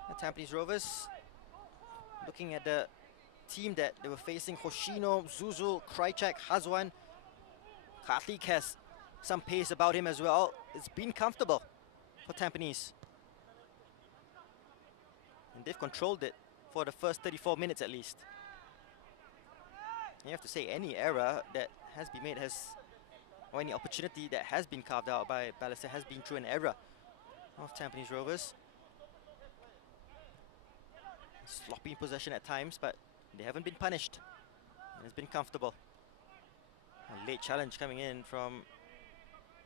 The Tampines Rovers, looking at the team that they were facing, Hoshino, Zuzul, Krajcek, Hazwan. Kartik has some pace about him as well. It's been comfortable for Tampines. And they've controlled it for the first 34 minutes at least. And you have to say any error that has been made or any opportunity that has been carved out by Balestier has been through an error of Tampines Rovers. Sloppy possession at times, but they haven't been punished. And it's been comfortable. A late challenge coming in from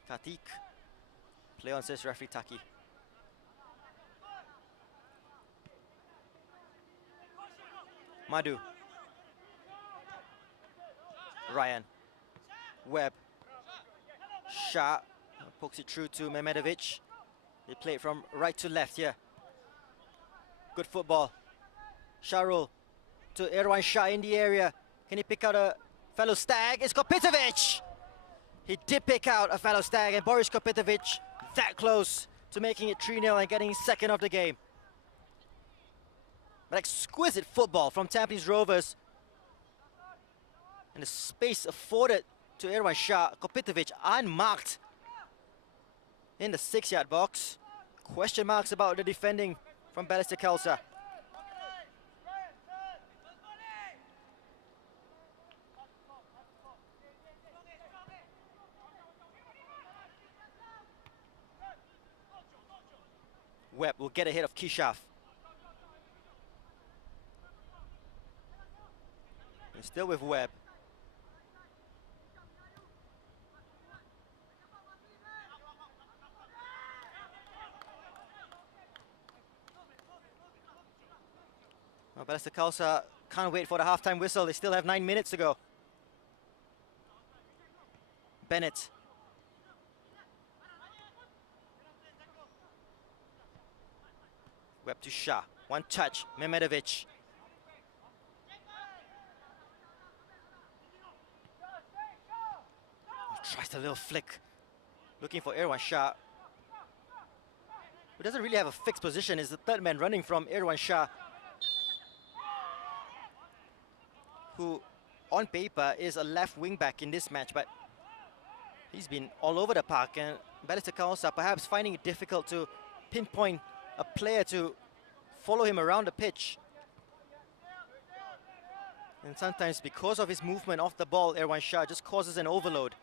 Kartik. Play on, says referee Taki. Madhu. Ryan. Webb. Shah pokes it through to Mehmedovic. They play it from right to left here. Good football. Sharul to Irwan Shah in the area. Can he pick out a fellow Stag? It's Kopitovic! He did pick out a fellow Stag, and Boris Kopitovic that close to making it 3-0 and getting second of the game. But exquisite football from Tampines Rovers. And the space afforded to Irwan Shah. Kopitovic unmarked in the 6-yard box. Question marks about the defending from Balestier Khalsa. Webb will get ahead of Kishaf. And still with Webb. Well, Balestier Khalsa can't wait for the halftime whistle. They still have 9 minutes to go. Bennett. Webb to Shah. One touch. Mehmedovic. Tries a little flick. Looking for Irwan Shah, who doesn't really have a fixed position. Is the third man running from Irwan Shah, who on paper is a left wing back in this match, but he's been all over the park, and Balestier Khalsa perhaps finding it difficult to pinpoint a player to follow him around the pitch. And sometimes because of his movement off the ball, Irwan Shah just causes an overload.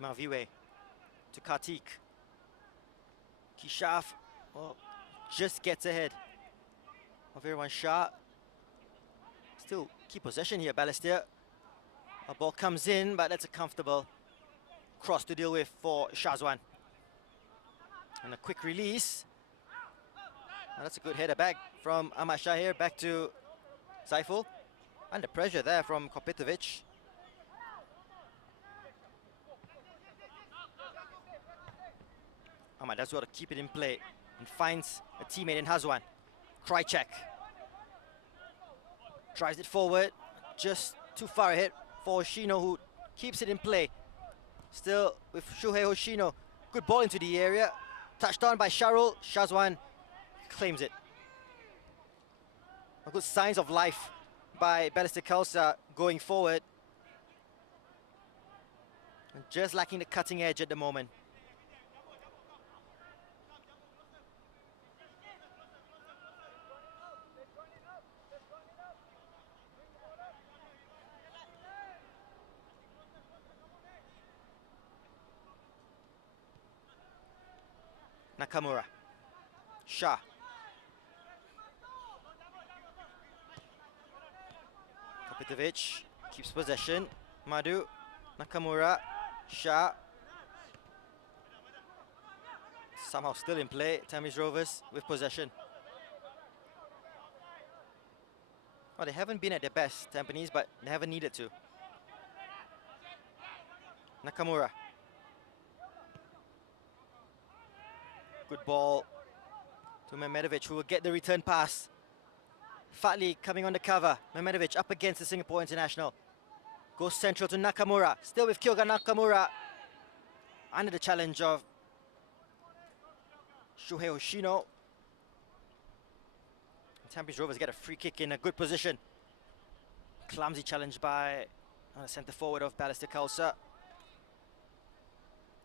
Malviwe to Kartik. Kishaf just gets ahead of Irwan Shah. Still keep possession here, Balestier. A ball comes in, but that's a comfortable cross to deal with for Shazwan. And a quick release. And that's a good header back from Ahmad Shahir, back to Saiful. Under pressure there from Kopitovic. Ahmad does well to keep it in play and finds a teammate in Hazwan. Krychek drives it forward, just too far ahead for Hoshino, who keeps it in play. Still with Shuhei Hoshino. Good ball into the area. Touched on by Sharul. Shazwan claims it. A good signs of life by Balestier Khalsa going forward. And just lacking the cutting edge at the moment. Nakamura. Shah. Kopitovic keeps possession. Madhu. Nakamura. Shah. Somehow still in play. Tampines Rovers with possession. Well, they haven't been at their best, Tampines, but they haven't needed to. Nakamura. Good ball to Mehmedovic, who will get the return pass. Fatli coming on the cover. Mehmedovic up against the Singapore international. Goes central to Nakamura. Still with Kyoga Nakamura. Under the challenge of Shuhei Hoshino. Tampines Rovers get a free kick in a good position. Clumsy challenge by the centre forward of Balestier Khalsa.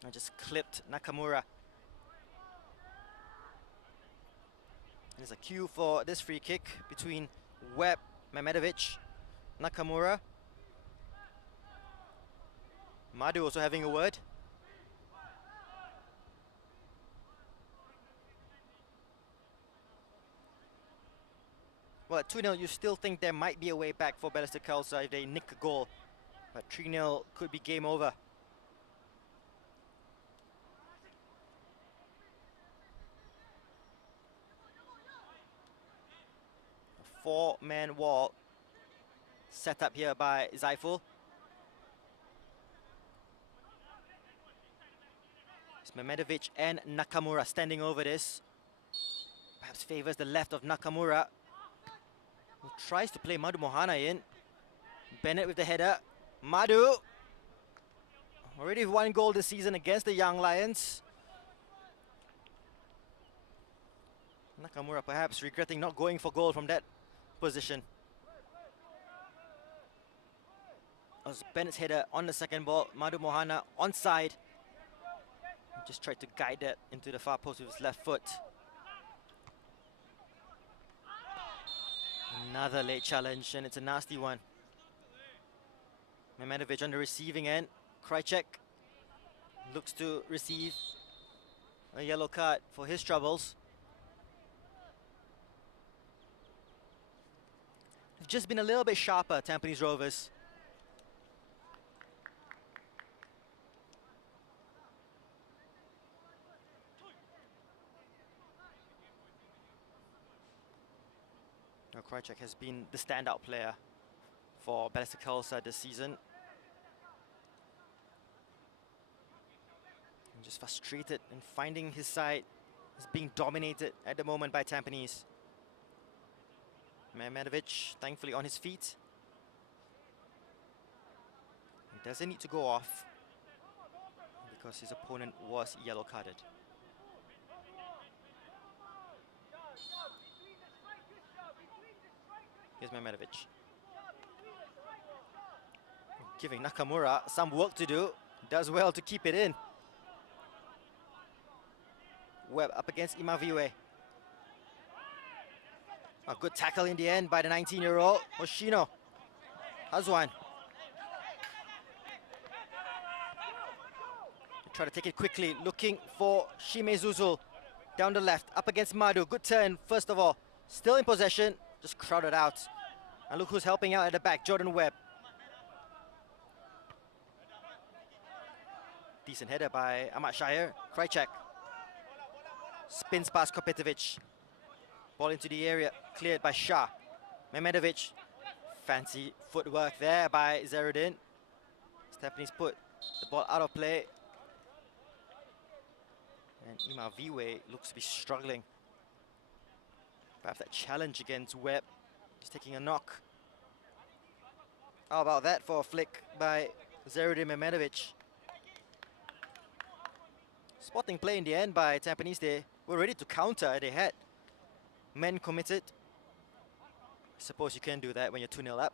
And just clipped Nakamura. There's a cue for this free kick between Webb, Mehmedovic, Nakamura. Madhu also having a word. Well, at 2-0, you still think there might be a way back for Balestier Khalsa if they nick a goal. But 3-0 could be game over. A 4-man wall set up here by Zaiful. It's Mehmedovic and Nakamura standing over this. Perhaps favors the left of Nakamura, who tries to play Madhu Mohana in. Bennett with the header. Madhu, already 1 goal this season against the Young Lions. Nakamura perhaps regretting not going for goal from that position. As Bennett's header on the second ball, Madhu Mohana onside. Just tried to guide that into the far post with his left foot. Another late challenge, and it's a nasty one. Mehmedovic on the receiving end. Krajcek looks to receive a yellow card for his troubles. They've just been a little bit sharper, Tampines Rovers. Now, Krajcek has been the standout player for Balestier Khalsa this season. I'm just frustrated in finding his side is being dominated at the moment by Tampines. Mehmedovic, thankfully on his feet. He doesn't need to go off because his opponent was yellow carded. Here's Mehmedovic. Giving Nakamura some work to do. Does well to keep it in. Webb up against Imaviwe. A good tackle in the end by the 19-year-old Hoshino. Hazwan. Try to take it quickly, looking for Shime Zuzul. Down the left, up against Madhu. Good turn, first of all. Still in possession, just crowded out. And look who's helping out at the back, Jordan Webb. Decent header by Ahmad Shire. Krajcek. Spins past Kopetovic. Ball into the area, cleared by Shah. Mehmedovic. Fancy footwork there by Zerudin. Stephanie's put the ball out of play. And Imaviwe looks to be struggling. Perhaps that challenge against Webb. He's taking a knock. How about that for a flick by Zerudin Mehmedovic? Spotting play in the end by Tampines. They were ready to counter. They had men committed. I suppose you can do that when you're 2-0 up.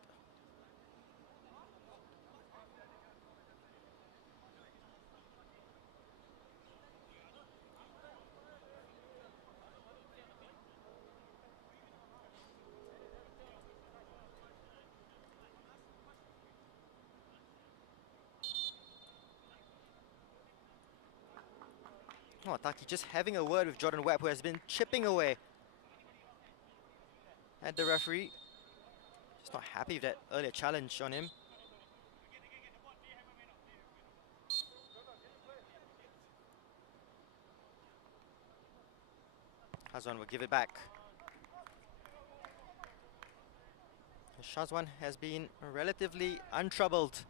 Oh, Taki just having a word with Jordan Webb, who has been chipping away at the referee. Just not happy with that earlier challenge on him. Shazwan will give it back. Shazwan has been relatively untroubled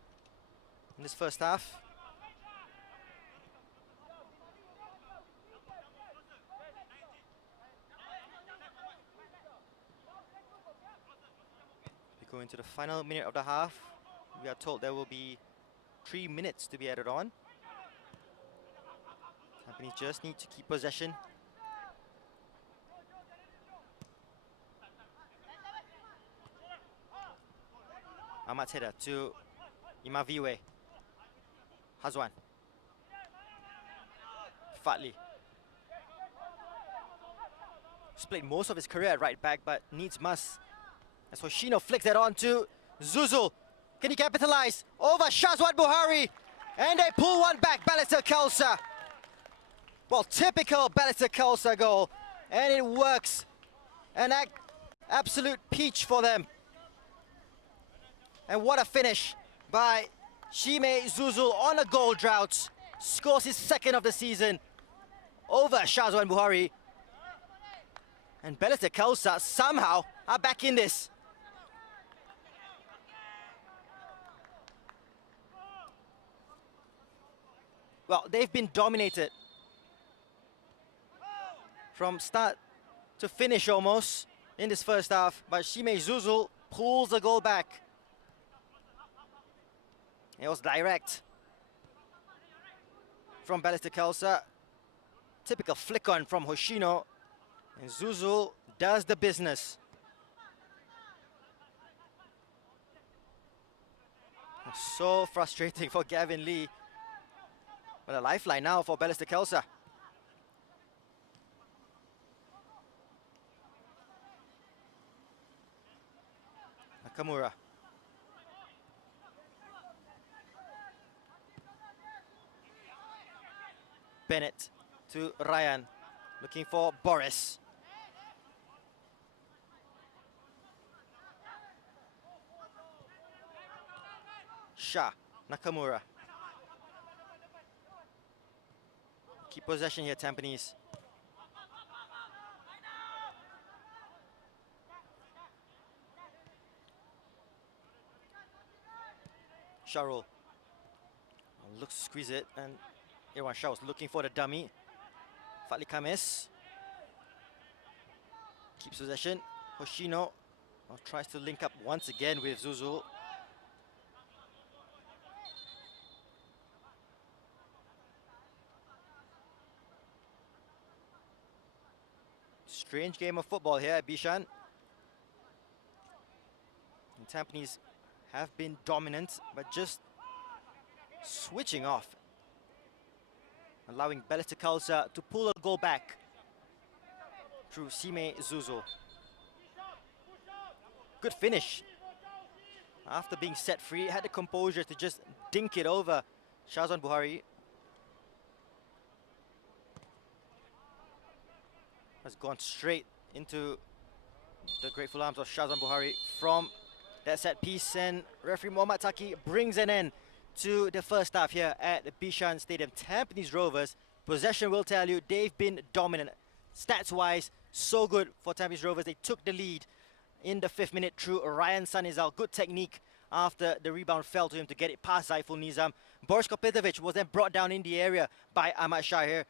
in this first half. We go into the final minute of the half. We are told there will be 3 minutes to be added on. Tampines just need to keep possession Ahmad's header to Imaviwe. Hazwan. Fatli. He's played most of his career at right back, but needs must. As Hoshino flicks that on to Zuzul. Can he capitalize? Over Shazwan Buhari. And they pull one back, Balestier Khalsa. Well, typical Balestier Khalsa goal. And it works. An absolute peach for them. And what a finish by Shime Zuzul on a goal drought. Scores his second of the season over Shazwan Buhari. And Balestier Khalsa somehow are back in this. Well, they've been dominated from start to finish almost in this first half, but Shime Zuzul pulls the goal back. It was direct from Balestier Khalsa. Typical flick on from Hoshino. And Zuzul does the business. So frustrating for Gavin Lee. But a lifeline now for Balestier Khalsa. Nakamura. Bennett to Ryan, looking for Boris. Shah, Nakamura. Keep possession here, Tampines. Sharul looks to squeeze it, and Irwan Shah was looking for the dummy. Fatli Kames keeps possession. Hoshino tries to link up once again with Zuzul. Strange game of football here at Bishan. And Tampines have been dominant, but just switching off, allowing Balestier Khalsa to pull a goal back through Shime Zuzul. Good finish. After being set free, had the composure to just dink it over Shazwan Buhari. Has gone straight into the grateful arms of Shazwan Buhari from that set piece, and referee Mohammad Taki brings an end to the first half here at the Bishan Stadium. Tampines Rovers, possession will tell you, they've been dominant. Stats-wise, so good for Tampines Rovers. They took the lead in the 5th minute through Ryan Sanizal. Good technique after the rebound fell to him to get it past Zaiful Nizam. Boris Kopitovic was then brought down in the area by Ahmad Shahir,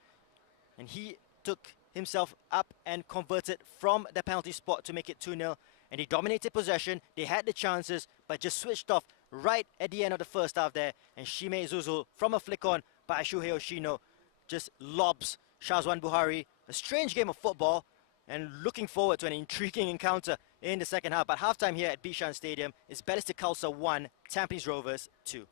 and he took himself up and converted from the penalty spot to make it 2-0. And he dominated possession. They had the chances, but just switched off right at the end of the first half there. And Shime Zuzul, from a flick on by Shuhei Oshino, just lobs Shazwan Buhari. A strange game of football, and looking forward to an intriguing encounter in the second half. But halftime here at Bishan Stadium is Balestier Khalsa 1, Tampines Rovers 2.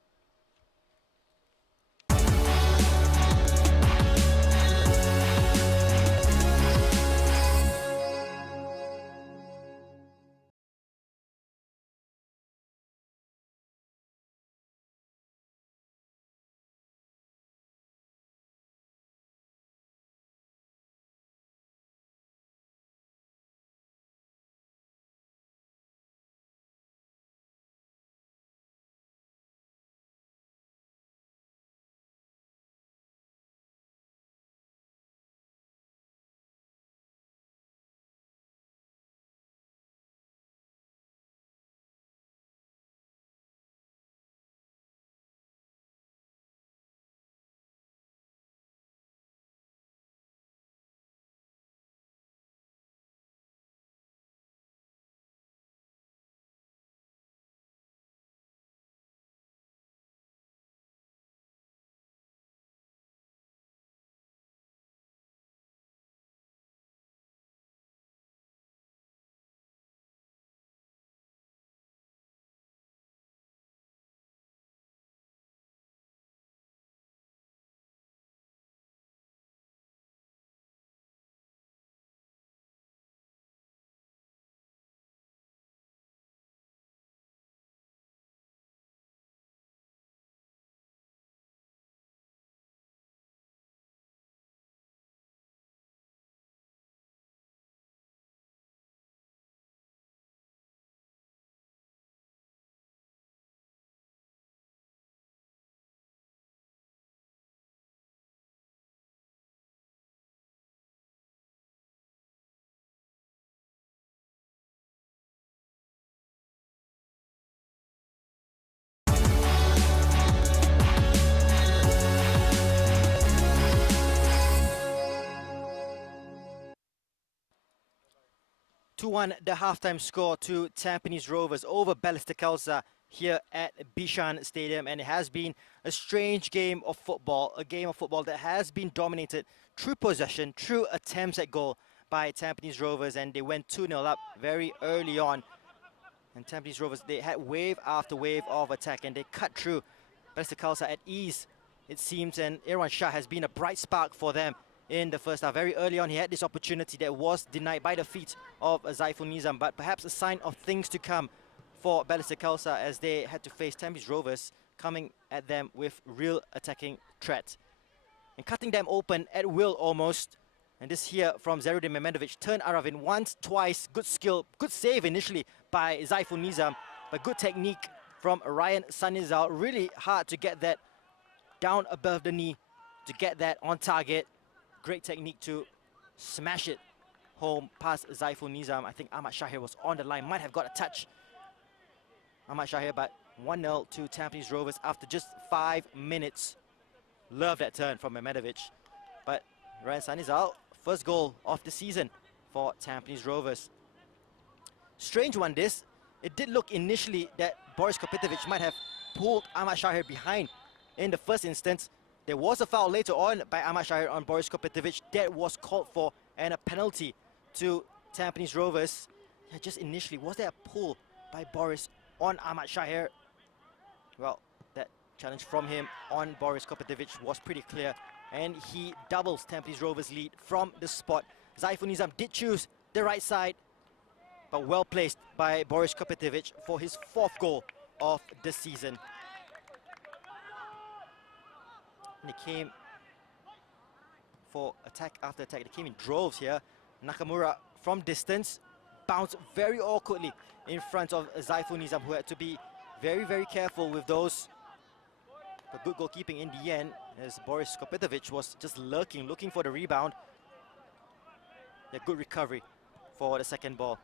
2-1 the halftime score to Tampines Rovers over Balestier Khalsa here at Bishan Stadium, and it has been a strange game of football, a game of football that has been dominated through possession, through attempts at goal by Tampines Rovers, and they went 2-0 up very early on. And Tampines Rovers, they had wave after wave of attack, and they cut through Balestier Khalsa at ease, it seems, and Irwan Shah has been a bright spark for them in the first half. Very early on, he had this opportunity that was denied by the feet of Zaiful Nizam, but perhaps a sign of things to come for Balestier Khalsa as they had to face Tampines Rovers coming at them with real attacking threat. And cutting them open at will almost. And this here from Zerudin Memendovic, turned Aravin once, twice, good skill, good save initially by Zaiful Nizam, but good technique from Ryan Sanizal. Really hard to get that down above the knee, to get that on target. Great technique to smash it home past Zaiful Nizam. I think Ahmad Shahir was on the line, might have got a touch. Ahmad Shahir, but 1-0 to Tampines Rovers after just 5 minutes. Love that turn from Memedovic. But Ryan Sanizal, first goal of the season for Tampines Rovers. Strange one this. It did look initially that Boris Kopitovic might have pulled Ahmad Shahir behind in the first instance. There was a foul later on by Ahmad Shahir on Boris Kopitovic that was called for, and a penalty to Tampines Rovers. Yeah, just initially, was there a pull by Boris on Ahmad Shahir? Well, that challenge from him on Boris Kopitovic was pretty clear, and he doubles Tampines Rovers' lead from the spot. Zaiful Nizam did choose the right side, but well placed by Boris Kopitovic for his 4th goal of the season. And he came for attack after attack. They came in droves here. Nakamura from distance bounced very awkwardly in front of Zaiful Nizam, who had to be very, very careful with those. But good goalkeeping in the end, as Boris Kopitovic was just lurking, looking for the rebound. A good recovery for the second ball.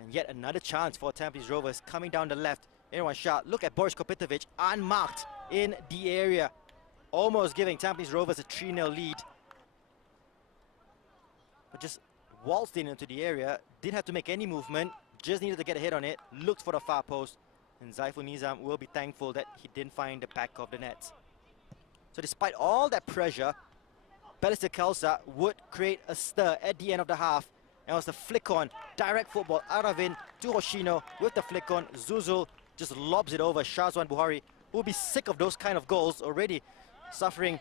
And yet another chance for Tampines Rovers coming down the left. Irwan Shah, look at Boris Kopitovic, unmarked in the area. Almost giving Tampines Rovers a 3-0 lead. But just waltzed in into the area, didn't have to make any movement, just needed to get a hit on it, looked for the far post. And Zaiful Nizam will be thankful that he didn't find the back of the net. So despite all that pressure, Balestier Khalsa would create a stir at the end of the half. And it was the flick on, direct football, Aravin to Hoshino with the flick on. Zuzul just lobs it over Shazwan Buhari, who will be sick of those kind of goals, already suffering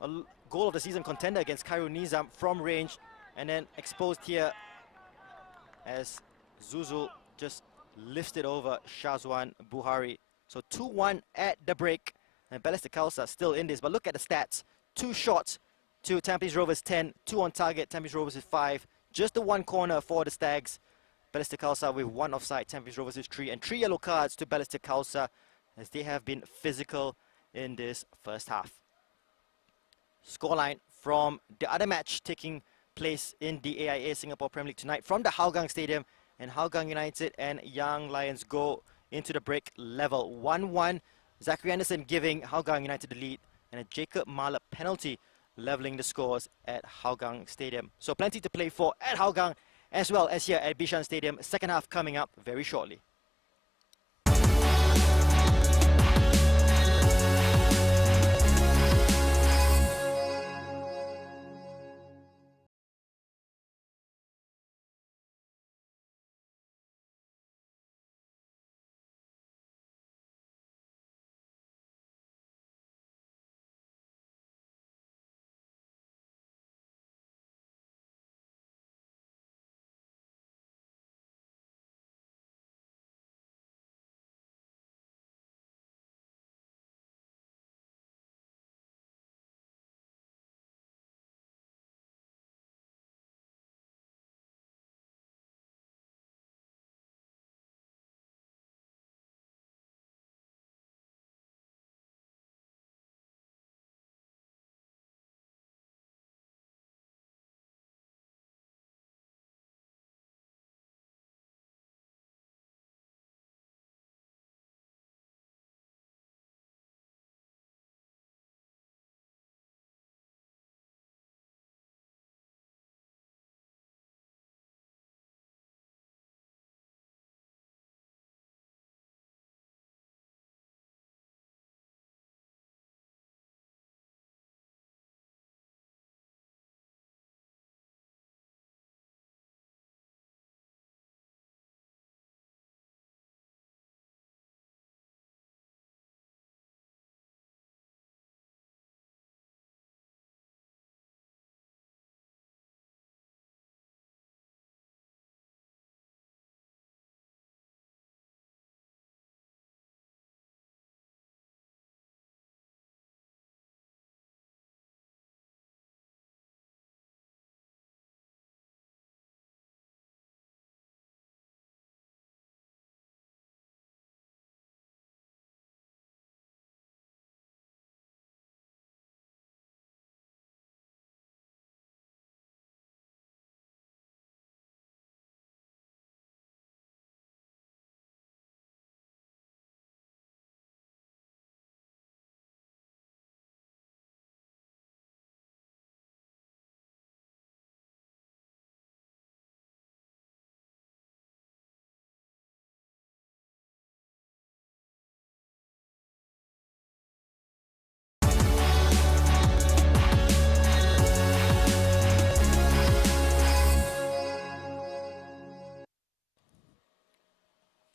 a goal of the season contender against Khairul Nizam from range, and then exposed here as Zuzul just lifted over Shazwan Buhari. So 2-1 at the break, and Balestier Khalsa still in this, but look at the stats. 2 shots to Tampines Rovers 10, 2 on target, Tampines Rovers with 5. Just the 1 corner for the Stags. Balestier Khalsa with 1 offside, Tampines Rovers with 3, and 3 yellow cards to Balestier Khalsa as they have been physical in this first half. Scoreline from the other match taking place in the AIA Singapore Premier League tonight from the Hougang Stadium, and Hougang United and Young Lions go into the break level 1-1. Zachary Anderson giving Hougang United the lead, and a Jacob Mahler penalty leveling the scores at Hougang Stadium. So plenty to play for at Hougang as well as here at Bishan Stadium. Second half coming up very shortly.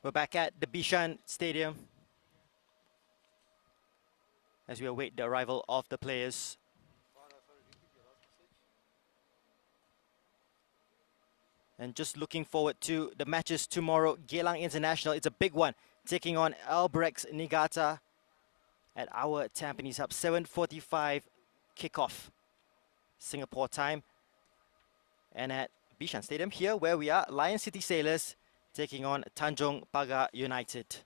We're back at the Bishan Stadium as we await the arrival of the players. And just looking forward to the matches tomorrow. Geylang International, it's a big one, taking on Albrechts Niigata at our Tampines Hub. 7:45 kickoff Singapore time. And at Bishan Stadium here where we are, Lion City Sailors taking on Tanjong Pagar United.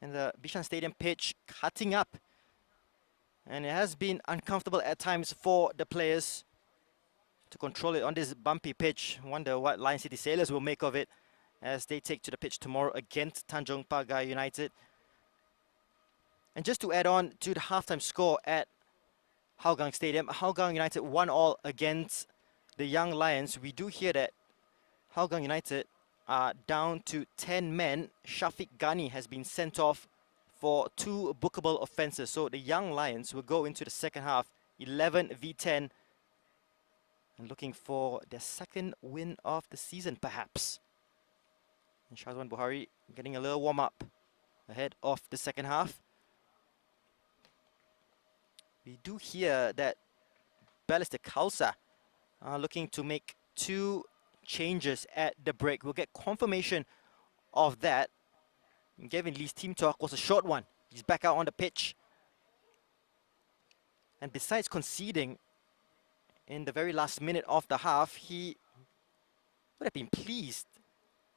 And the Bishan Stadium pitch cutting up. And it has been uncomfortable at times for the players to control it on this bumpy pitch. Wonder what Lion City Sailors will make of it as they take to the pitch tomorrow against Tanjong Pagar United. And just to add on to the halftime score at Hougang Stadium, Hougang United 1-1 against the Young Lions. We do hear that Hougang United are down to 10 men. Shafiq Ghani has been sent off for 2 bookable offences. So the Young Lions will go into the second half 11 v 10 and looking for their second win of the season perhaps. And Shazwan Buhari getting a little warm up ahead of the second half. We do hear that Balestier Khalsa are looking to make 2 changes at the break. We'll get confirmation of that. And Gavin Lee's team talk was a short one. He's back out on the pitch. And besides conceding in the very last minute of the half, he would have been pleased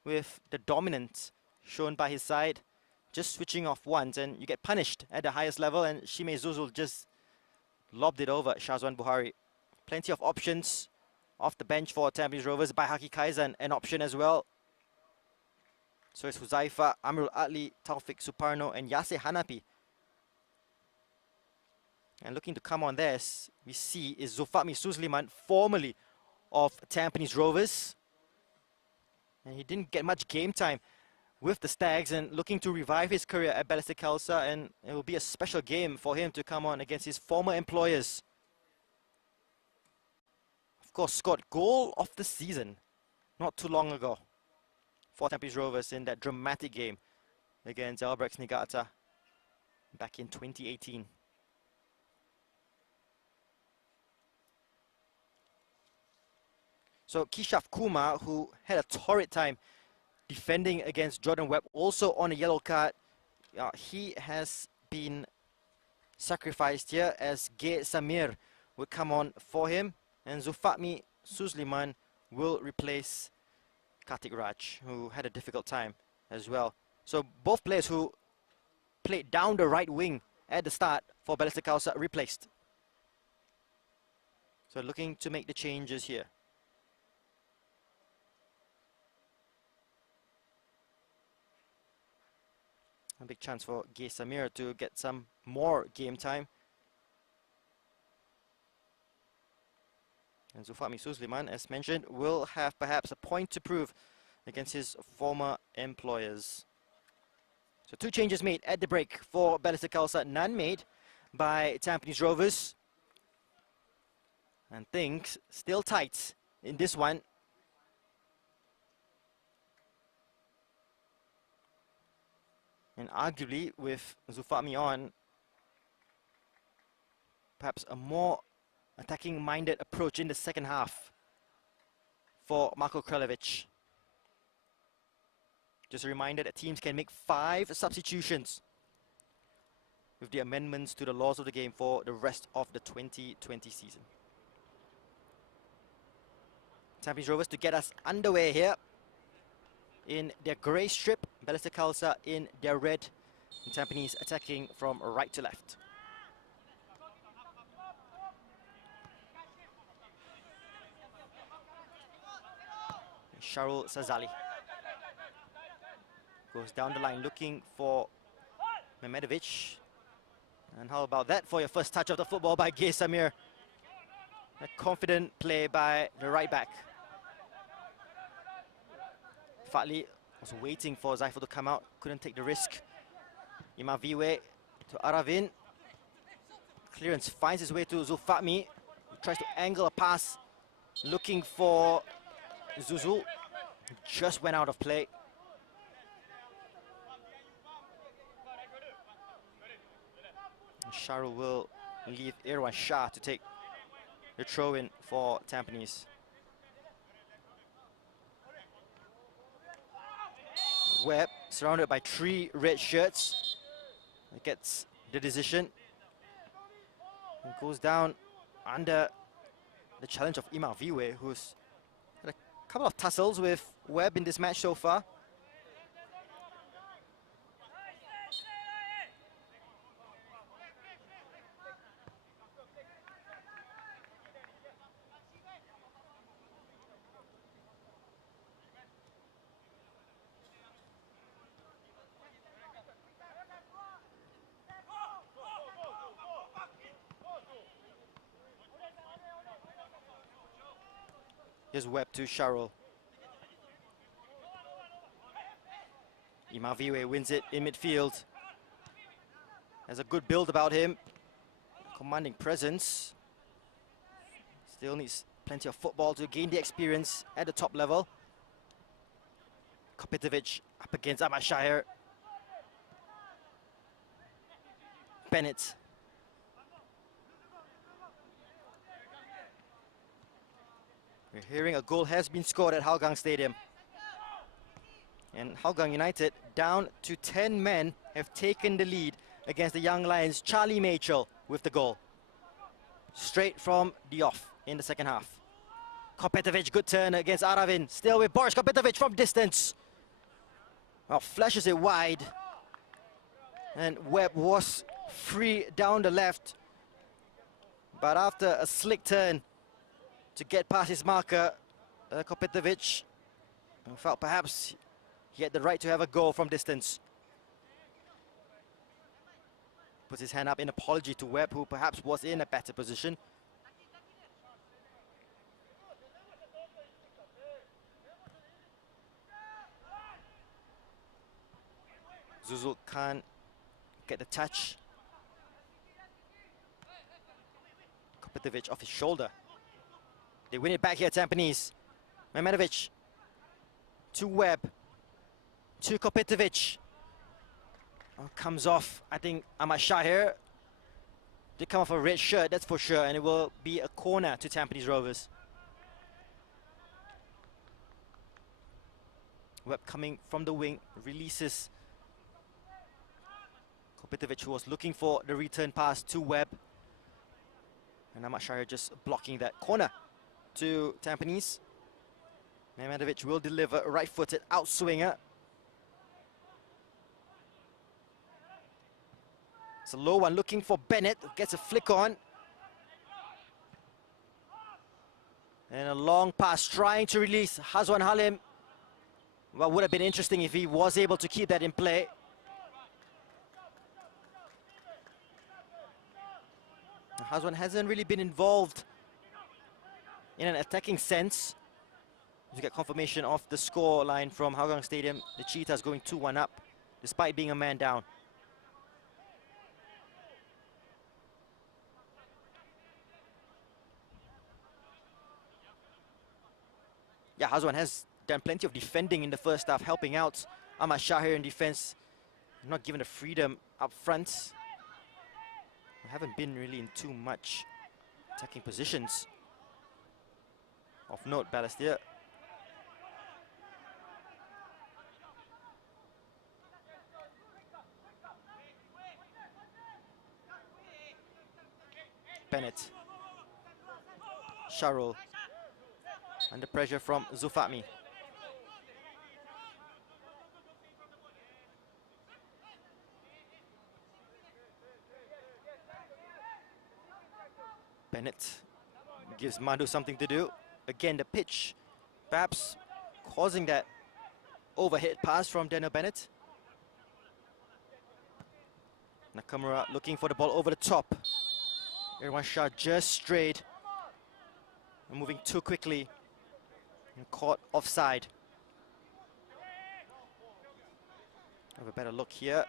with the dominance shown by his side. Just switching off once and you get punished at the highest level, and Shimei Zuzul just lobbed it over Shazwan Buhari. Plenty of options off the bench for Tampines Rovers. By Haki Kaizan, an option as well. So it's Huzaifa, Amrul Atli, Taufik Suparno and Yase Hanapi. And looking to come on there, we see is Zulfahmi Suzliman, formerly of Tampines Rovers. And he didn't get much game time with the Stags and looking to revive his career at Balestier Khalsa, and it will be a special game for him to come on against his former employers. Of course, scored goal of the season not too long ago for Tampines Rovers in that dramatic game against Albrechts Niigata back in 2018. So Kishaf Kumar, who had a torrid time defending against Jordan Webb, also on a yellow card. He has been sacrificed here as Gay Samir will come on for him. And Zulfahmi Suzliman will replace Kartik Raj, who had a difficult time as well. So both players who played down the right wing at the start for Balestier Khalsa replaced. So looking to make the changes here. A big chance for Gay Samir to get some more game time. And Zulfahmi Suzliman, as mentioned, will have perhaps a point to prove against his former employers. So 2 changes made at the break for Balestier Khalsa, none made by Tampines Rovers. And things still tight in this one. And arguably, with Zulfahmi on, perhaps a more attacking-minded approach in the second half for Marko Kraljevic. Just a reminder that teams can make 5 substitutions with the amendments to the laws of the game for the rest of the 2020 season. Tampines Rovers to get us underway here in their grey strip, Balestier Khalsa in their red, and Tampines attacking from right to left. Sharul Sazali goes down the line looking for Mehmedovic. And how about that for your first touch of the football by Gay Samir? A confident play by the right back. Fatli was waiting for Zaiful to come out, couldn't take the risk. Imaviwe to Aravin. Clearance finds his way to Zulfahmi, who tries to angle a pass, looking for Zuzul. Just went out of play. Sharul will leave Irwan Shah to take the throw-in for Tampines. Webb, surrounded by 3 red shirts, gets the decision. And goes down under the challenge of Ima Viwe, who's had a couple of tussles with Webb in this match so far. Here's Webb to Sharul. Imaviwe wins it in midfield. Has a good build about him. Commanding presence. Still needs plenty of football to gain the experience at the top level. Kopitovic up against Ahmad Shahir. Bennett. We're hearing a goal has been scored at Hougang Stadium. And Hougang United, down to 10 men, have taken the lead against the Young Lions. Charlie Machel with the goal. Straight from the off in the second half. Kopitovic, good turn against Aravin. Still with Boris Kopitovic from distance. Well, flashes it wide. And Webb was free down the left. But after a slick turn to get past his marker, Kopitovic felt perhaps he had the right to have a goal from distance. Puts his hand up in apology to Webb, who perhaps was in a better position. Zuzul can't get the touch. Kopitovic off his shoulder. They win it back here, Tampines. Mehmetovic to Webb, to Kopitovic. Comes off, I think, Ahmad Shahir. Did come off a red shirt, that's for sure, and it will be a corner to Tampines Rovers. Webb coming from the wing, releases Kopitovic, who was looking for the return pass to Webb. And Ahmad Shahir just blocking that corner to Tampines. Mehmetovic will deliver a right-footed outswinger. It's a low one looking for Bennett, gets a flick on. And a long pass trying to release Hazwan Halim. Well, would have been interesting if he was able to keep that in play. Hazwan hasn't really been involved in an attacking sense. You get confirmation of the score line from Hougang Stadium. The Cheetahs going 2-1 up, despite being a man down. Yeah, Hazwan has done plenty of defending in the first half, helping out Ahmad Shahir in defense. Not given the freedom up front. Haven't been really in too much attacking positions. Of note, Balestier. Bennett. Sharul. Under pressure from Zulfatmi. Bennett gives Madhu something to do. Again, the pitch perhaps causing that overhead pass from Daniel Bennett. Nakamura looking for the ball over the top. Irwan Shah just strayed. Moving too quickly and caught offside. Have a better look here.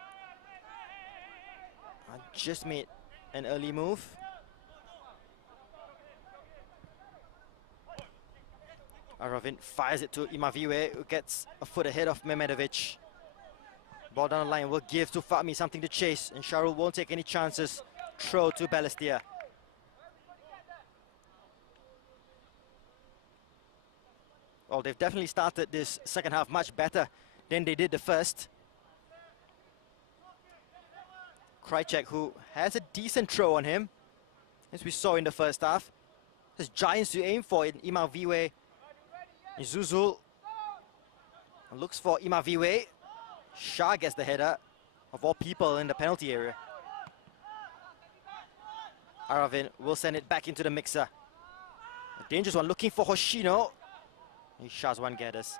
I just made an early move. Aravin fires it to Imaviwe, who gets a foot ahead of Mehmedovic. Ball down the line will give to Fahmi something to chase, and Sharul won't take any chances. Throw to Balestier. Well, they've definitely started this second half much better than they did the first. Krycek, who has a decent throw on him, as we saw in the first half. There's giants to aim for in Imaviwe. Zuzul looks for Imaviwe. Shah gets the header, of all people, in the penalty area. Aravin will send it back into the mixer. A dangerous one, looking for Hoshino. Shah's one-getters.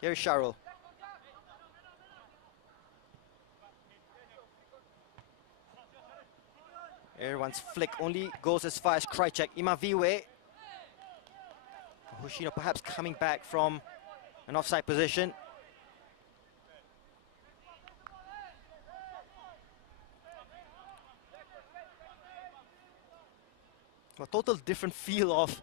Here's Sharul. Everyone's flick only goes as far as Krycek. Imaviwe. Hoshino perhaps coming back from an offside position. A total different feel of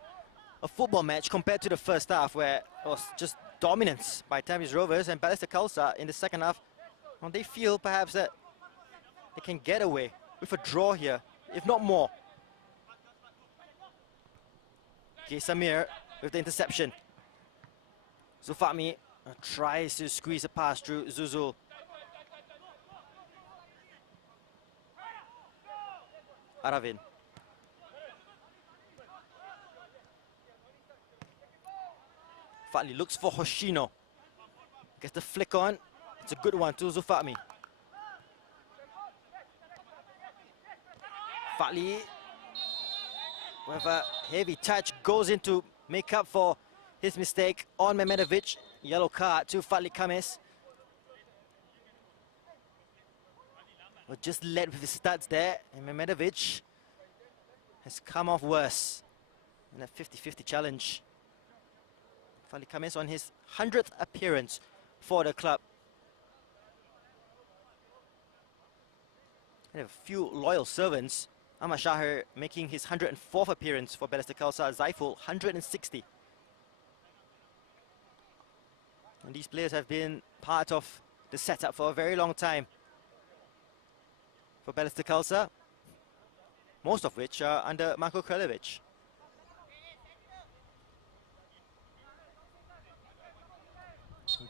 a football match compared to the first half, where it was just dominance by Tampines Rovers, and Balestier Khalsa in the second half. Well, they feel perhaps that they can get away with a draw here, if not more. Samir with the interception. Zufami tries to squeeze a pass through Zuzul. Aravin. Fatli looks for Hoshino. Gets the flick on. It's a good one to Zufami. Fatli, with a heavy touch, goes in to make up for his mistake on Mehmedovic. Yellow card to Fatli Khamis. Well, just led with his studs there, and Mehmedovic has come off worse in a 50-50 challenge. Fatli Khamis on his 100th appearance for the club. They have a few loyal servants. Ahmad Shahir making his 104th appearance for Balestier Khalsa. Zaiful, 160. And these players have been part of the setup for a very long time for Balestier Khalsa, most of which are under Marko Krlevic.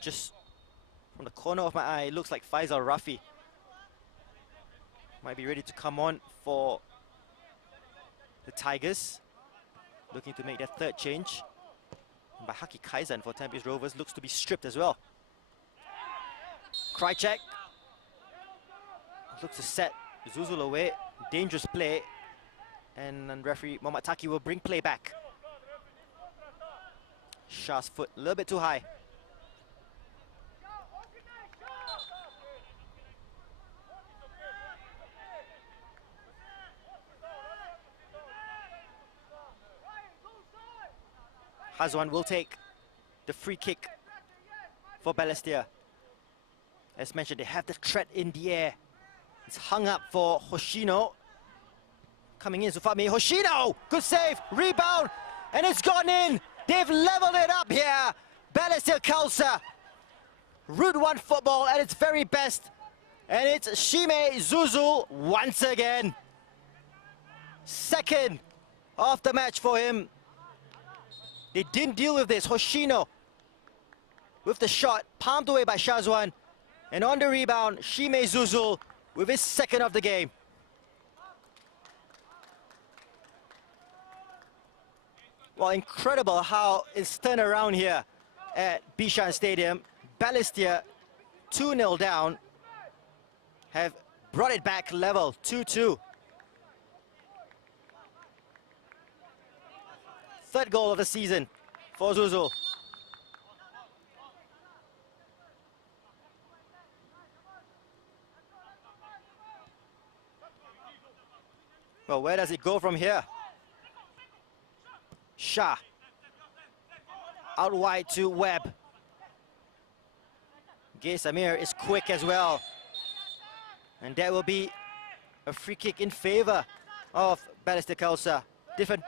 Just from the corner of my eye, it looks like Faisal Rafi might be ready to come on for the Tigers, looking to make their third change. But Haki Kaizan for Tampines Rovers looks to be stripped as well. Krycek looks to set Zuzul away. Dangerous play, and referee Mohammad Taki will bring play back. Shah's foot a little bit too high. Hazwan will take the free kick for Balestier. As mentioned, they have the threat in the air. It's hung up for Hoshino. Coming in, Zufami. Hoshino! Good save, rebound, and it's gone in. They've leveled it up here. Balestier Khalsa. Route 1 football at its very best. And it's Shime Zuzul once again. Second of the match for him. They didn't deal with this. Hoshino with the shot, palmed away by Shazwan. And on the rebound, Shime Zuzul with his second of the game. Well, incredible how it's turned around here at Bishan Stadium. Balestier 2-0 down, have brought it back level, 2-2. Third goal of the season for Zuzul. Well, where does it go from here? Shah. Out wide to Webb. Samir is quick as well. And that will be a free kick in favor of Balestier Khalsa. Different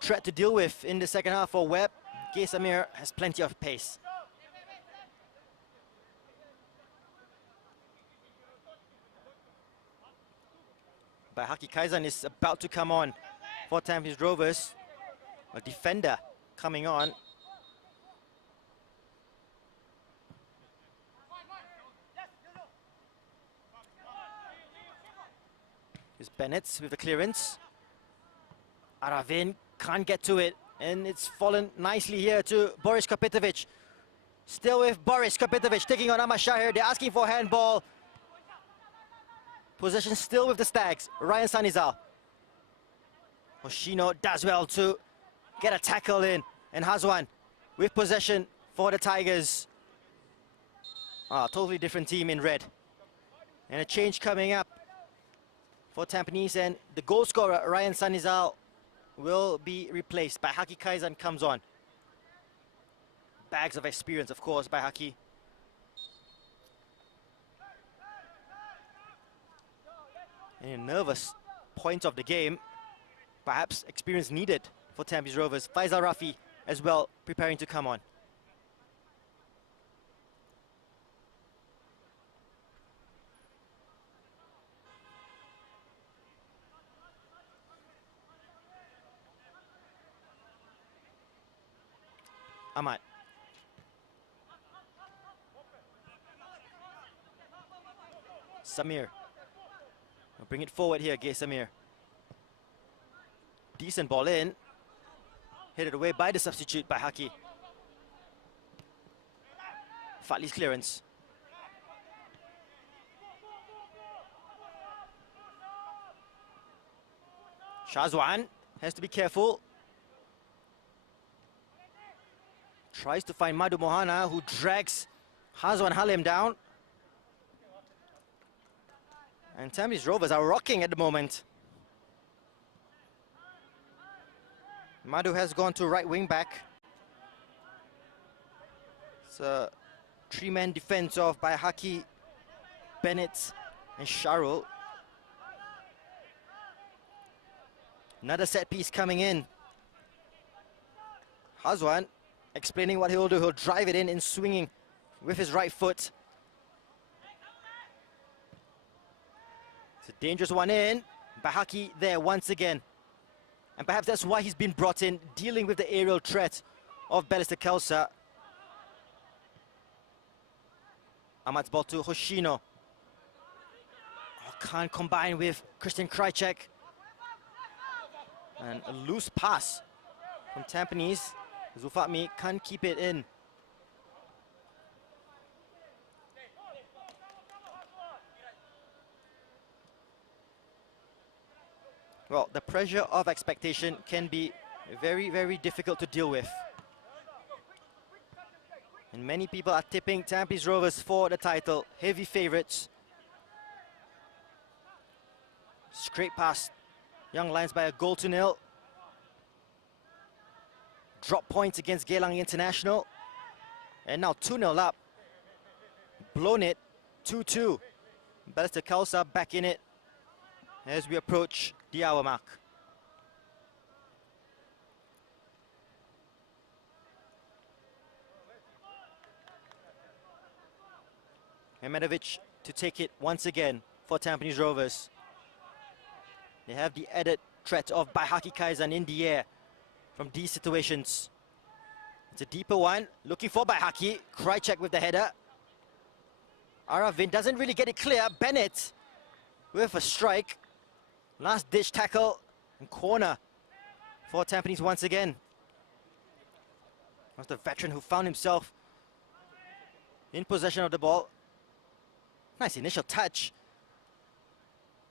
threat to deal with in the second half for Webb. Gay Samir has plenty of pace. Haki Kaizan is about to come on for Tampines Rovers. A defender coming on. Here's Bennett with the clearance. Aravin can't get to it, and it's fallen nicely here to Boris Kopitovic. Still with Boris Kopitovic taking on Ahmad Shahir. They're asking for handball. Possession still with the Stags. Ryan Sanizal. Hoshino does well to get a tackle in. And Hazwan with possession for the Tigers. Totally different team in red. And a change coming up for Tampines, and the goal scorer, Ryan Sanizal, will be replaced by Haki Kaizan comes on. Bags of experience, of course, by Haki. In a nervous point of the game, perhaps experience needed for Tampines Rovers. Faisal Rafi as well, preparing to come on. Ahmad. Samir. We'll bring it forward here, Gay Samir. Decent ball in. Headed away by the substitute by Haki. Fatli's clearance. Shazwan has to be careful. Tries to find Madhu Mohana, who drags Hazwan Halim down. And Tampines Rovers are rocking at the moment. Madhu has gone to right wing back. It's a three-man defense of by Haki, Bennett and Sharul. Another set piece coming in. Hazwan explaining what he'll do. He'll drive it in and swinging with his right foot. It's a dangerous one in. Bahaki there once again. And perhaps that's why he's been brought in, dealing with the aerial threat of Balestier Khalsa. Ahmad's ball to Hoshino. Can't combine with Christian Krajcek. And a loose pass from Tampines. Zulfatmi can't keep it in. Well, the pressure of expectation can be very, very difficult to deal with. And many people are tipping Tampines Rovers for the title. Heavy favourites. Straight past Young Lions by a 0-0. Drop points against Geylang International. And now 2-0 up. Blown it, 2-2. Balestier Khalsa back in it as we approach the hour mark. Mehmedovic to take it once again for Tampines Rovers. They have the added threat of Baihaki Kaizan in the air from these situations. It's a deeper one, looking for Baihaki. Krajcek with the header. Aravin doesn't really get it clear. Bennett with a strike. Last ditch tackle and corner for Tampines once again. That's the veteran who found himself in possession of the ball. Nice initial touch.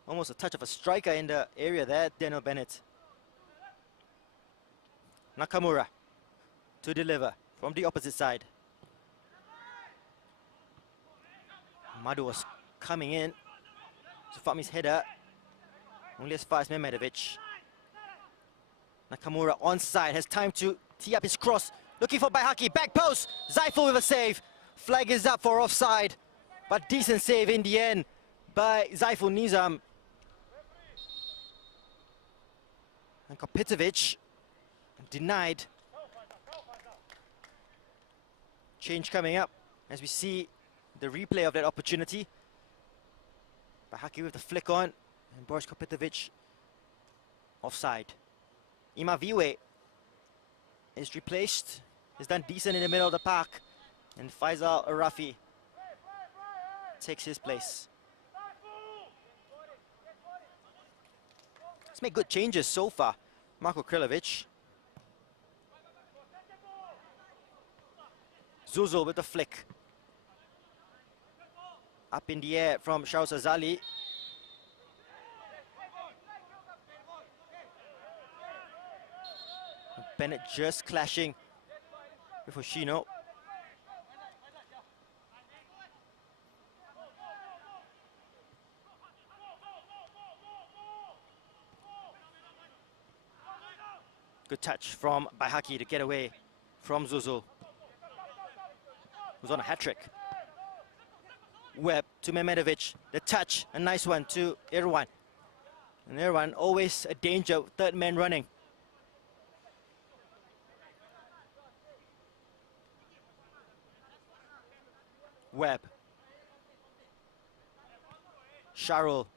Almost a touch of a striker in the area there, Daniel Bennett. Nakamura to deliver from the opposite side. Madhu was coming in. Zulfatmi's header. Only as far as Mehmedovic. Nakamura onside, has time to tee up his cross. Looking for Baihaki, back post. Zaiful with a save. Flag is up for offside. But decent save in the end by Zaiful Nizam. And Kopitovic denied. Change coming up as we see the replay of that opportunity. Bahaki with the flick on, and Boris Kopitovic offside. Imaviwe is replaced. He's done decent in the middle of the park, and Faisal Arafi takes his place. He's made good changes so far. Marko Krilovic. Zuzul with the flick. Up in the air from Shaus Azali. Bennett just clashing with Hoshino. Good touch from Baihaki to get away from Zuzul, who's on a hat-trick. Webb to Mehmedovic, the touch, a nice one to Irwan. And Irwan always a danger, third man running. Webb. Sharul.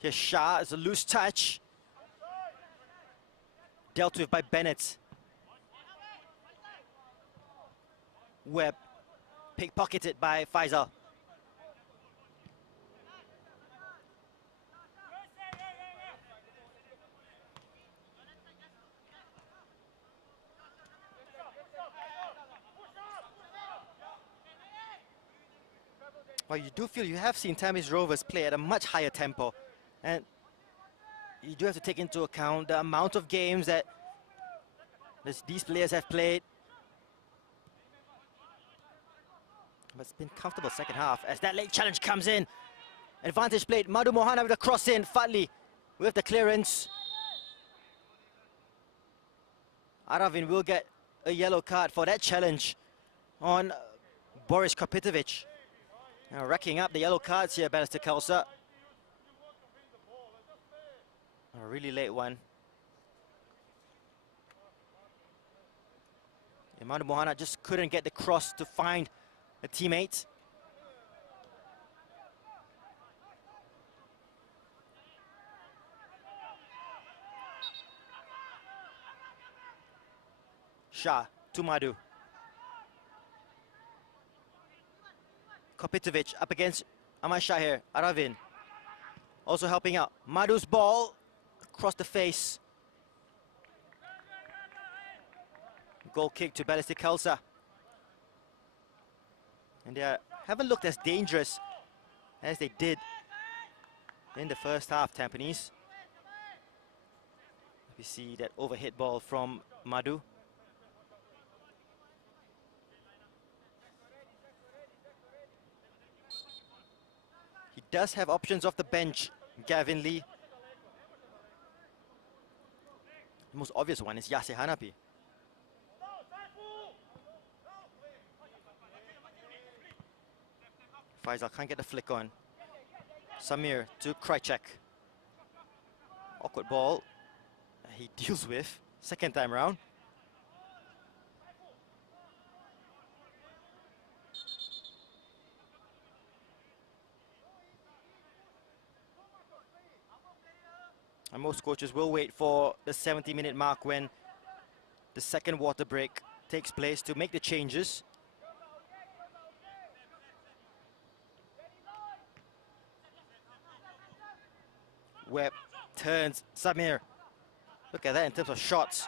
Here's Shah, it's a loose touch. Dealt with by Bennett. Webb, pickpocketed by Faisal. Well, you do feel you have seen Tampines Rovers play at a much higher tempo, and you do have to take into account the amount of games that these players have played. But it's been comfortable second half as that late challenge comes in. Advantage played. Madhu Mohana with the cross in. Fadli with the clearance. Aravin will get a yellow card for that challenge on Boris Kopitovic. Now racking up the yellow cards here, Balestier Khalsa. A really late one. And Madhu Mohana just couldn't get the cross to find a teammate. Shah to Madhu. Kopitovic up against Ahmad Shahir. Aravin also helping out. Madhu's ball across the face. Goal kick to Balestier Khalsa. And they haven't looked as dangerous as they did in the first half, Tampines. We see that overhead ball from Madhu. He does have options off the bench, Gavin Lee. The most obvious one is Yasser Hanapi. Faisal can't get the flick on. Samir to Krychek. Awkward ball. He deals with second time round. And most coaches will wait for the 70-minute mark when the second water break takes place to make the changes. Webb turns Samir. Look at that in terms of shots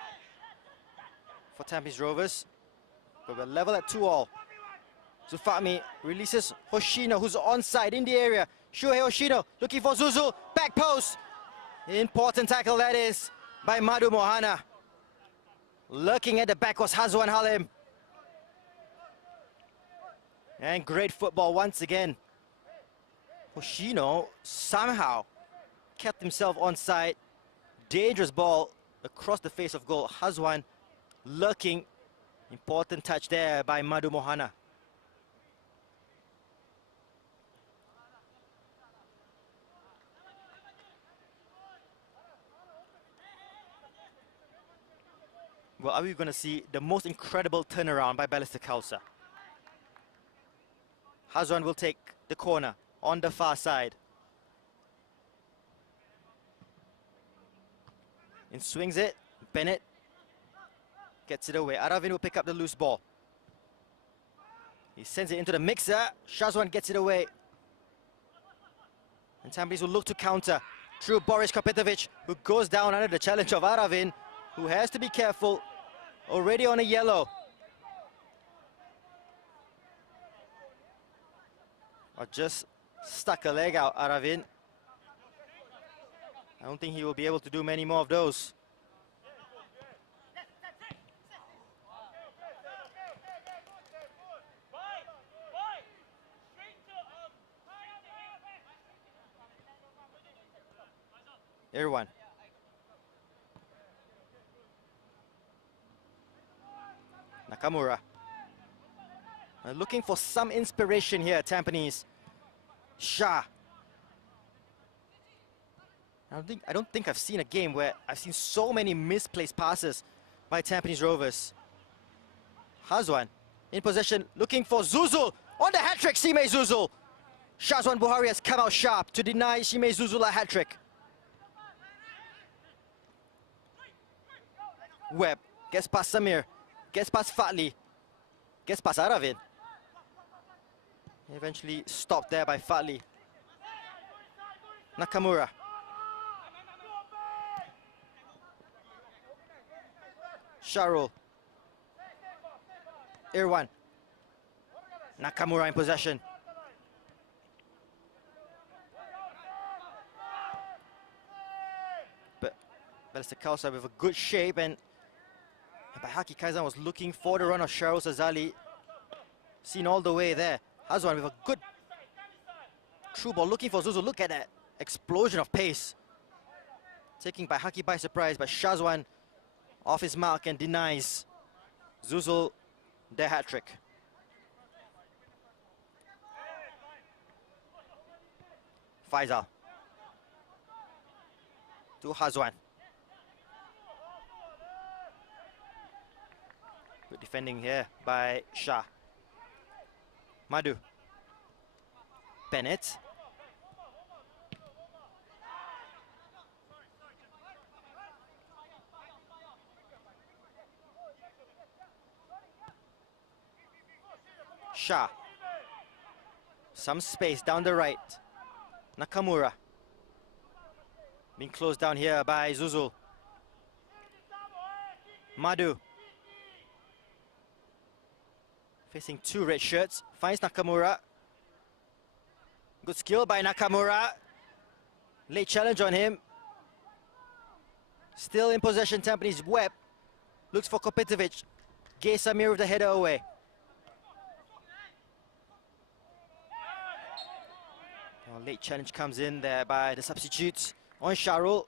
for Tampines Rovers. But we're level at 2-all. Zufami releases Hoshino, who's onside in the area. Shuhei Hoshino looking for Zuzul. Back post. Important tackle that is by Madhu Mohana. Looking at the back was Hazwan Halim. And great football once again. Hoshino somehow kept himself onside. Dangerous ball across the face of goal. Hazwan lurking Important touch there by Madhu Mohana. Well, are we going to see the most incredible turnaround by Balestier Khalsa? Hazwan will take the corner on the far side. And swings it. Bennett gets it away. Aravin will pick up the loose ball. He sends it into the mixer. Shazwan gets it away. And Tampines will look to counter through Boris Kopetovic, who goes down under the challenge of Aravin, who has to be careful. Already on a yellow. Or just stuck a leg out, Aravin. I don't think he will be able to do many more of those. Everyone. Nakamura. Looking for some inspiration here, Tampines. Shah. I don't think I've seen a game where I've seen so many misplaced passes by Tampines Rovers. Hazwan in possession, looking for Zuzul on the hat-trick, Shime Zuzul. Shazwan Buhari has come out sharp to deny Shime Zuzul a hat-trick. Webb gets past Samir, gets past Fatli, gets past Aravin. Eventually stopped there by Fatli. Nakamura. Sharul. Irwan. Nakamura in possession. But Balestier Khalsa with a good shape, and Baihaki Kaizan was looking for the run of Sharul Sazali. Seen all the way there. Hazwan with a good through ball, looking for Zuzu. Look at that explosion of pace. Taking Baihaki by surprise, but Shazwan off his mark and denies Zuzul their hat-trick. Faisal to Hazwan. Good defending here by Shah. Madhu. Bennett. Shah. Some space down the right. Nakamura. Being closed down here by Zuzul. Madhu. Facing two red shirts. Finds Nakamura. Good skill by Nakamura. Late challenge on him. Still in possession, Tampines. Webb looks for Kopetovic. Gay Samir with the header away. Late challenge comes in there by the substitutes on Sharul.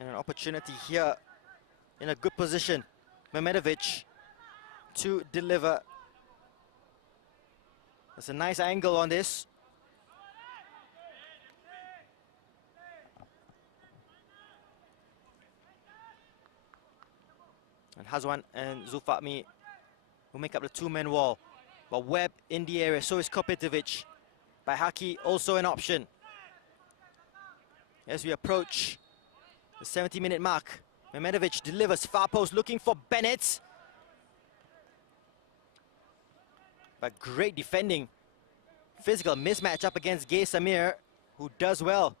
And an opportunity here in a good position. Mehmedovic to deliver. There's a nice angle on this. And Hazwan and Zulfatmi will make up the two-man wall. But Webb in the area, so is Kopetovic. Baihaki also an option. As we approach the 70-minute mark, Mehmedovic delivers far post, looking for Bennett. But great defending. Physical mismatch up against Gay Samir, who does well.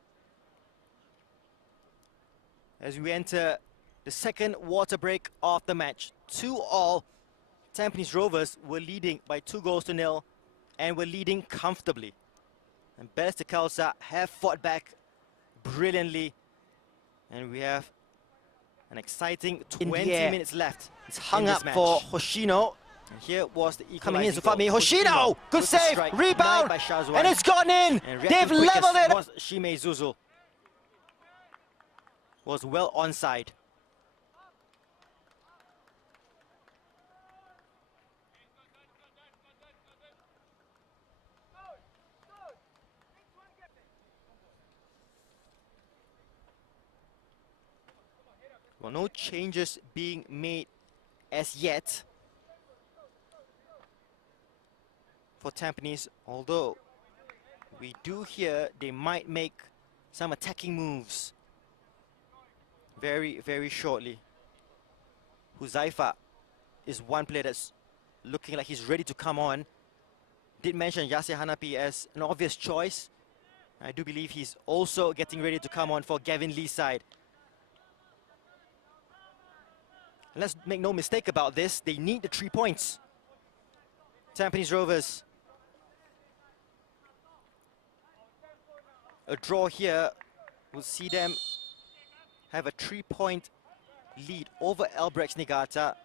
As we enter the second water break of the match. 2-2. Tampines Rovers were leading by 2-0 and were leading comfortably. And Balestier Khalsa have fought back brilliantly. And we have an exciting 20 minutes left. It's hung up for Hoshino. And here was the coming in, equalizing Zufami goal. Hoshino, good save, strike, rebound, denied by Shazwan. and it's gone in. And They've reacting quickest leveled it. was Shime Zuzu. Was well onside. Well, no changes being made as yet for Tampines, although we do hear they might make some attacking moves very, very shortly. Huzaifa is one player that's looking like he's ready to come on. Did mention Yasser Hanapi as an obvious choice. I do believe he's also getting ready to come on for Gavin Lee's side. And let's make no mistake about this, they need the 3 points. Tampines Rovers. A draw here will see them have a 3-point lead over Albrechts Niigata.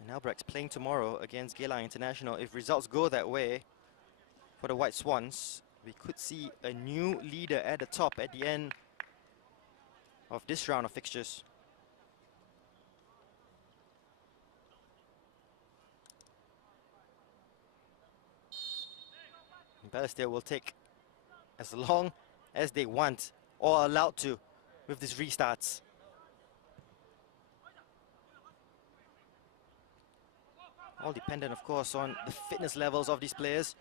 And Albrechts playing tomorrow against Geylang International. If results go that way for the White Swans, we could see a new leader at the top at the end of this round of fixtures. Balestier will take as long as they want or allowed to with these restarts. All dependent, of course, on the fitness levels of these players.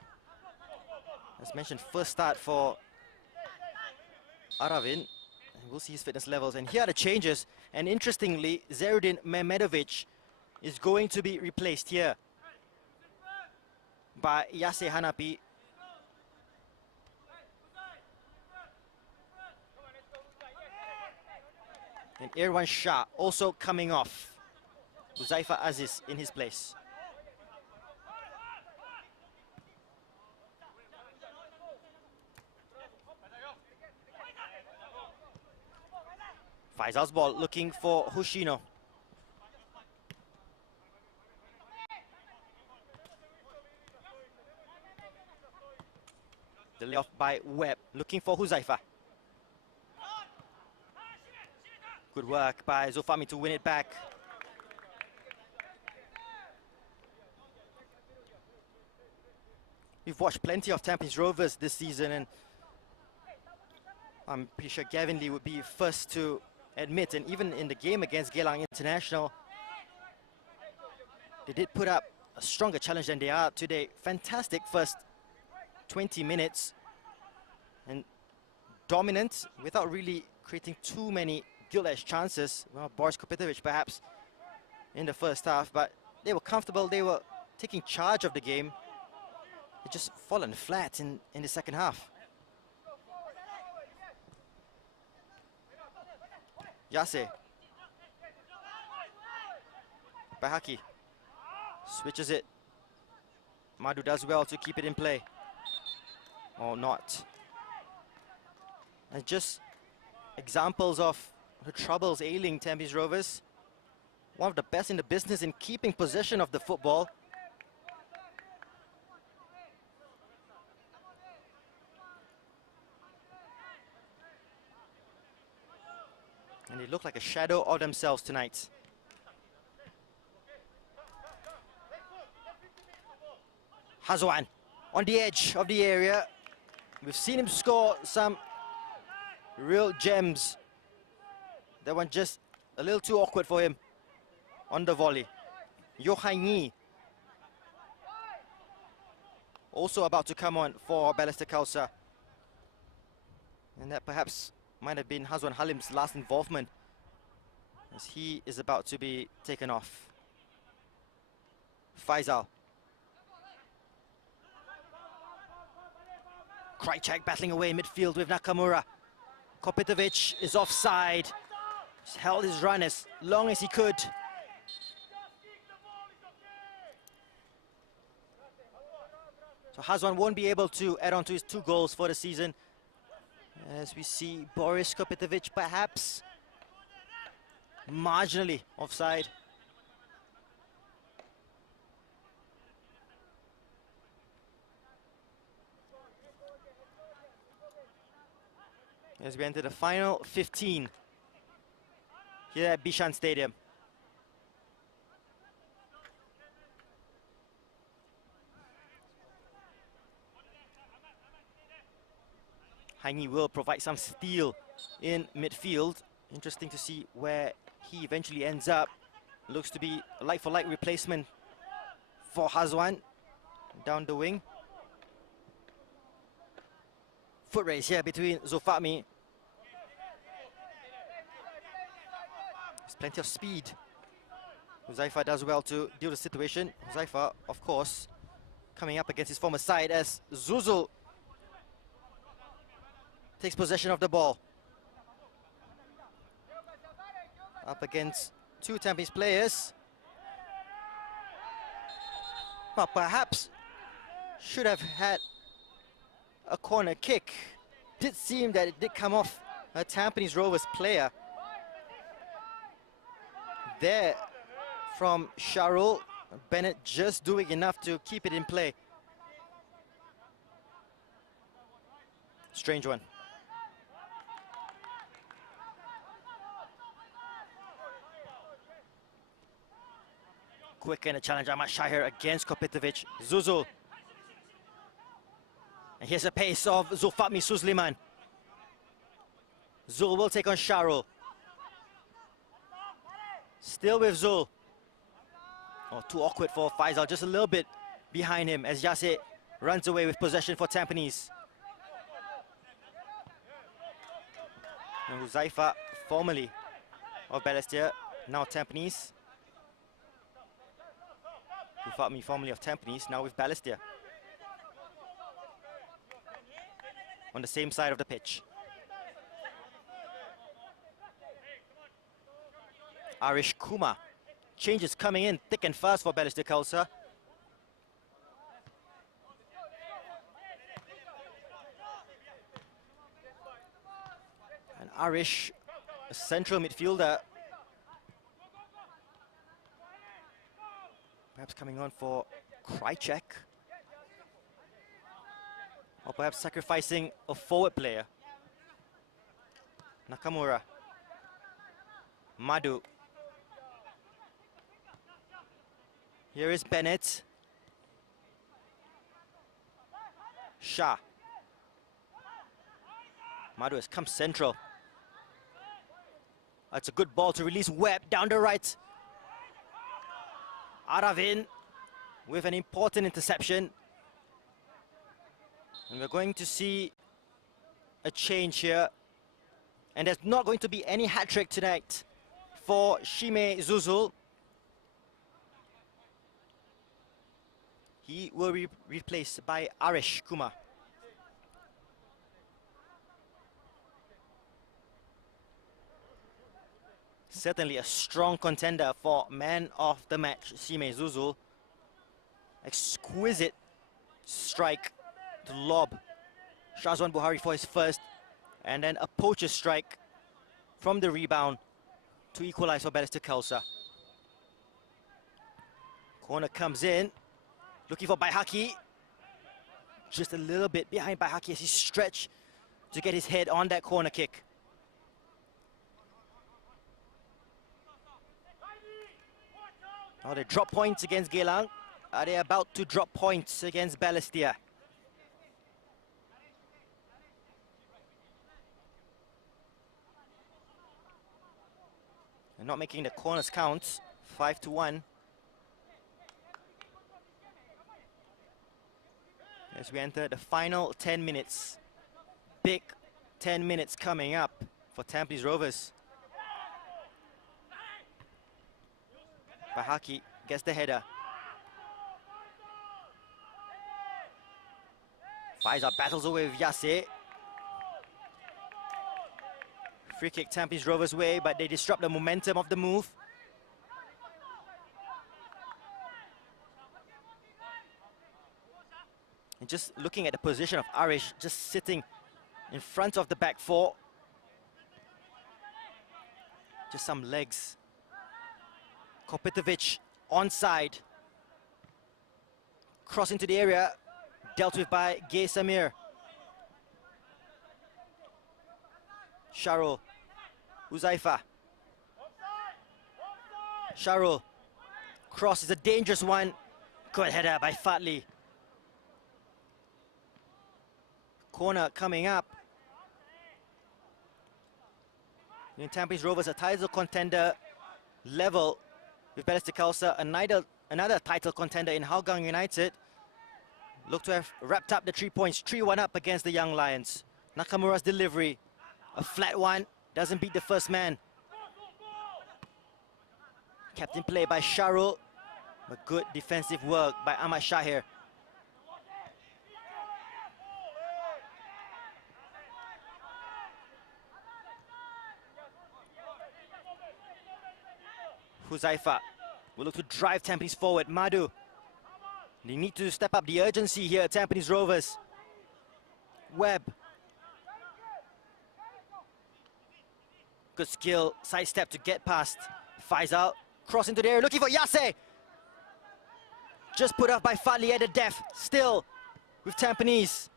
As mentioned, first start for Aravin. We'll see his fitness levels. And here are the changes. And interestingly, Zerudin Mehmedovic is going to be replaced here by Yasser Hanapi. And Irwan Shah also coming off. Huzaifa Aziz in his place. Faisal's ball looking for Hoshino. The layoff by Webb, looking for Huzaifa. Good work by Zofami to win it back. We've watched plenty of Tampines Rovers this season, and I'm pretty sure Gavin Lee would be first to admit, and even in the game against Geylang International, they did put up a stronger challenge than they are today. Fantastic first 20 minutes and dominant without really creating too many gilt-edged chances. Well, Boris Kopitovic perhaps in the first half, but they were comfortable, they were taking charge of the game. They just fallen flat in the second half. Yase. Bahaki switches it. Madu does well to keep it in play. Or not. And just examples of the troubles ailing Tampines Rovers. One of the best in the business in keeping possession of the football. And they look like a shadow of themselves tonight. Hazwan on the edge of the area. We've seen him score some real gems. That one just a little too awkward for him on the volley. Yohai also about to come on for Balestier Khalsa. And that perhaps might have been Hazwan Halim's last involvement, as he is about to be taken off. Faisal. Krajcek battling away in midfield with Nakamura. Kopitovic is offside. He's held his run as long as he could. So Hazwan won't be able to add on to his 2 goals for the season, as we see Boris Kopitovic perhaps marginally offside. As we enter the final 15 here at Bishan Stadium. Haini will provide some steal in midfield. Interesting to see where he eventually ends up. Looks to be a like-for-like replacement for Hazwan down the wing. Foot race here between Zulfahmi. There's plenty of speed. Huzaifa does well to deal with the situation. Huzaifa, of course, coming up against his former side as Zuzul takes possession of the ball. Up against two Tampines players. Well, perhaps should have had a corner kick. Did seem that it did come off a Tampines Rovers player. There from Sharul. Bennett just doing enough to keep it in play. Strange one. Quick and a challenge, Ahmad Shahir against Kopitovic. Zuzul. And here's a pace of Zulfahmi Suzliman. Zul will take on Sharul. Still with Zul. Oh, too awkward for Faisal, just a little bit behind him as Yase runs away with possession for Tampines. And Huzaifa, formerly of Balestier, now Tampines. Zulfahmi, formerly of Tampines, now with Balestier. On the same side of the pitch. Arish Kumar. Changes coming in thick and fast for Balestier Khalsa. And Arish, a central midfielder. Perhaps coming on for Krychek. Or perhaps sacrificing a forward player. Nakamura. Madhu. Here is Bennett. Shah. Madhu has come central. That's a good ball to release Webb down the right. Aravin with an important interception. And we're going to see a change here. And there's not going to be any hat-trick tonight for Shime Zuzul. He will be replaced by Arish Kumar. Certainly a strong contender for man of the match, Shime Zuzul. Exquisite strike to lob Shazwan Buhari for his first, and then a poacher strike from the rebound to equalize for Balestier Khalsa. Corner comes in, looking for Baihaki. Just a little bit behind Baihaki as he stretched to get his head on that corner kick. Now they drop points against Geylang. Are they about to drop points against Balestier? And not making the corners count. 5-1. As we enter the final 10 minutes. Big 10 minutes coming up for Tampines Rovers. Bahaki gets the header. Faisal battles away with Yase. Free kick Tampines Rovers' way, but they disrupt the momentum of the move. And just looking at the position of Arish, just sitting in front of the back four. Just some legs. Kopitovic onside. Cross into the area, dealt with by Gay Samir. Sharul. Huzaifa. Sharul. Cross is a dangerous one. Good header by Fatli. Corner coming up. In Tampines Rovers, a title contender level with Balestier Khalsa, another title contender in Hougang United. Look to have wrapped up the 3 points, 3-1 up against the Young Lions. Nakamura's delivery, a flat one, doesn't beat the first man. Captain play by Sharul, but good defensive work by Ahmad Shahir. Huzaifa will look to drive Tampines forward. Madhu. They need to step up the urgency here at Tampines Rovers. Webb. Good skill, sidestep to get past. Faisal, cross into the area, looking for Yase. Just put up by Fadli at the depth, still with Tampines.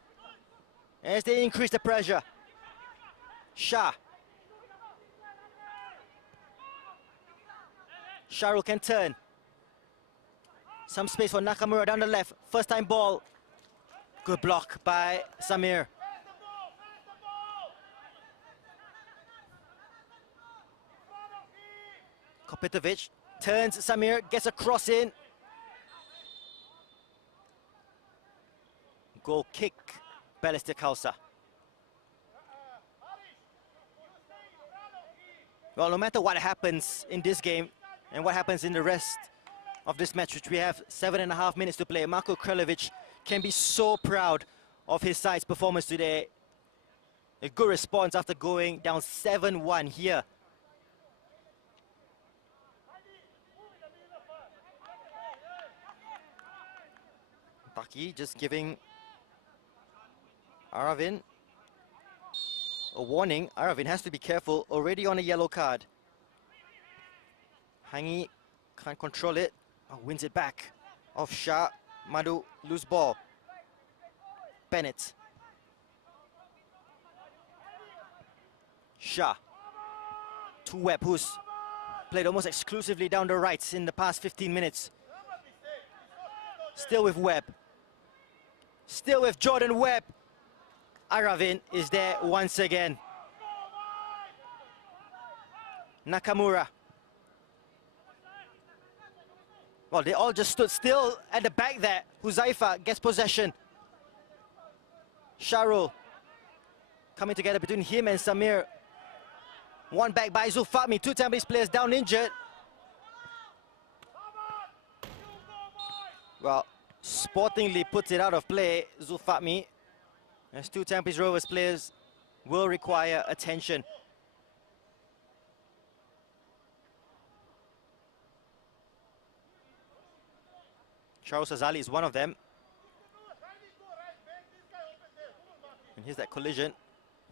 As they increase the pressure. Shah. Sharul can turn. Some space for Nakamura down the left. First time ball. Good block by Samir. Kopitovic turns Samir, gets a cross in. Goal kick, Balestier Khalsa. Well, no matter what happens in this game and what happens in the rest of this match, which we have 7.5 minutes to play, Marko Krlevic can be so proud of his side's performance today. A good response after going down 7-1 here. Taki just giving Aravin a warning. Aravin has to be careful, already on a yellow card. Hangi can't control it. Oh, wins it back. Off Shah. Madhu, loose ball. Bennett. Shah. To Webb, who's played almost exclusively down the right in the past 15 minutes. Still with Webb. Still with Jordan Webb. Aravin is there once again. Nakamura. Well, they all just stood still at the back there. Huzaifa gets possession. Sharul coming together between him and Samir. One back by Zulfahmi. Two Tampines players down injured. Well, sportingly puts it out of play, Zulfahmi. As two Tampines Rovers players will require attention. Charles Azali is one of them. And here's that collision.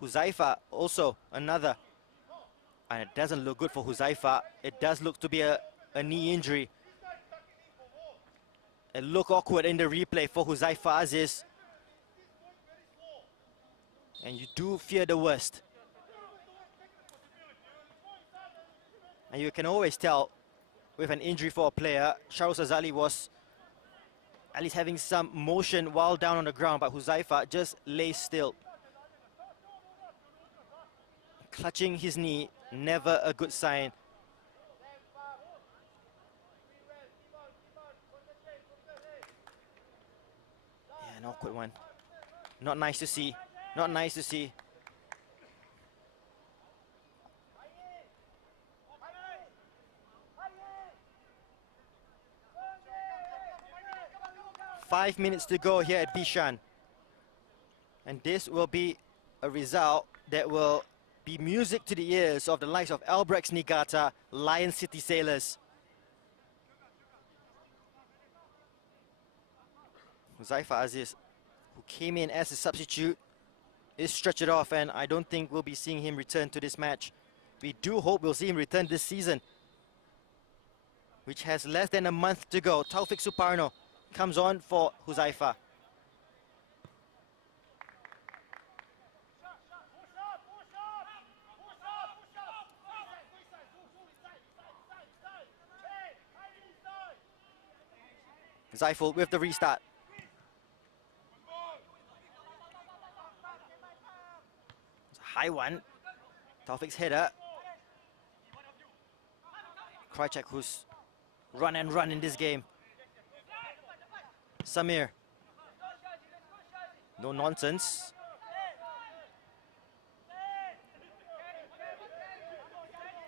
Huzaifa also another. And it doesn't look good for Huzaifa. It does look to be a knee injury. It looked awkward in the replay for Huzaifa Aziz. And you do fear the worst. And you can always tell with an injury for a player, Charles Azali was at least having some motion while down on the ground, but Huzaifa just lays still. Clutching his knee, never a good sign. Yeah, an awkward one. Not nice to see. Not nice to see. Five minutes to go here at Bishan. And this will be a result that will be music to the ears of the likes of Albrechts Niigata, Lion City Sailors. Huzaifa Aziz, who came in as a substitute, is stretched off, and I don't think we'll be seeing him return to this match. We do hope we'll see him return this season, which has less than a month to go. Taufik Suparno comes on for Huzaifa. Zaiful with the restart. It's a high one. Taufik's header. Krychek, who's run and run in this game. Samir. No nonsense.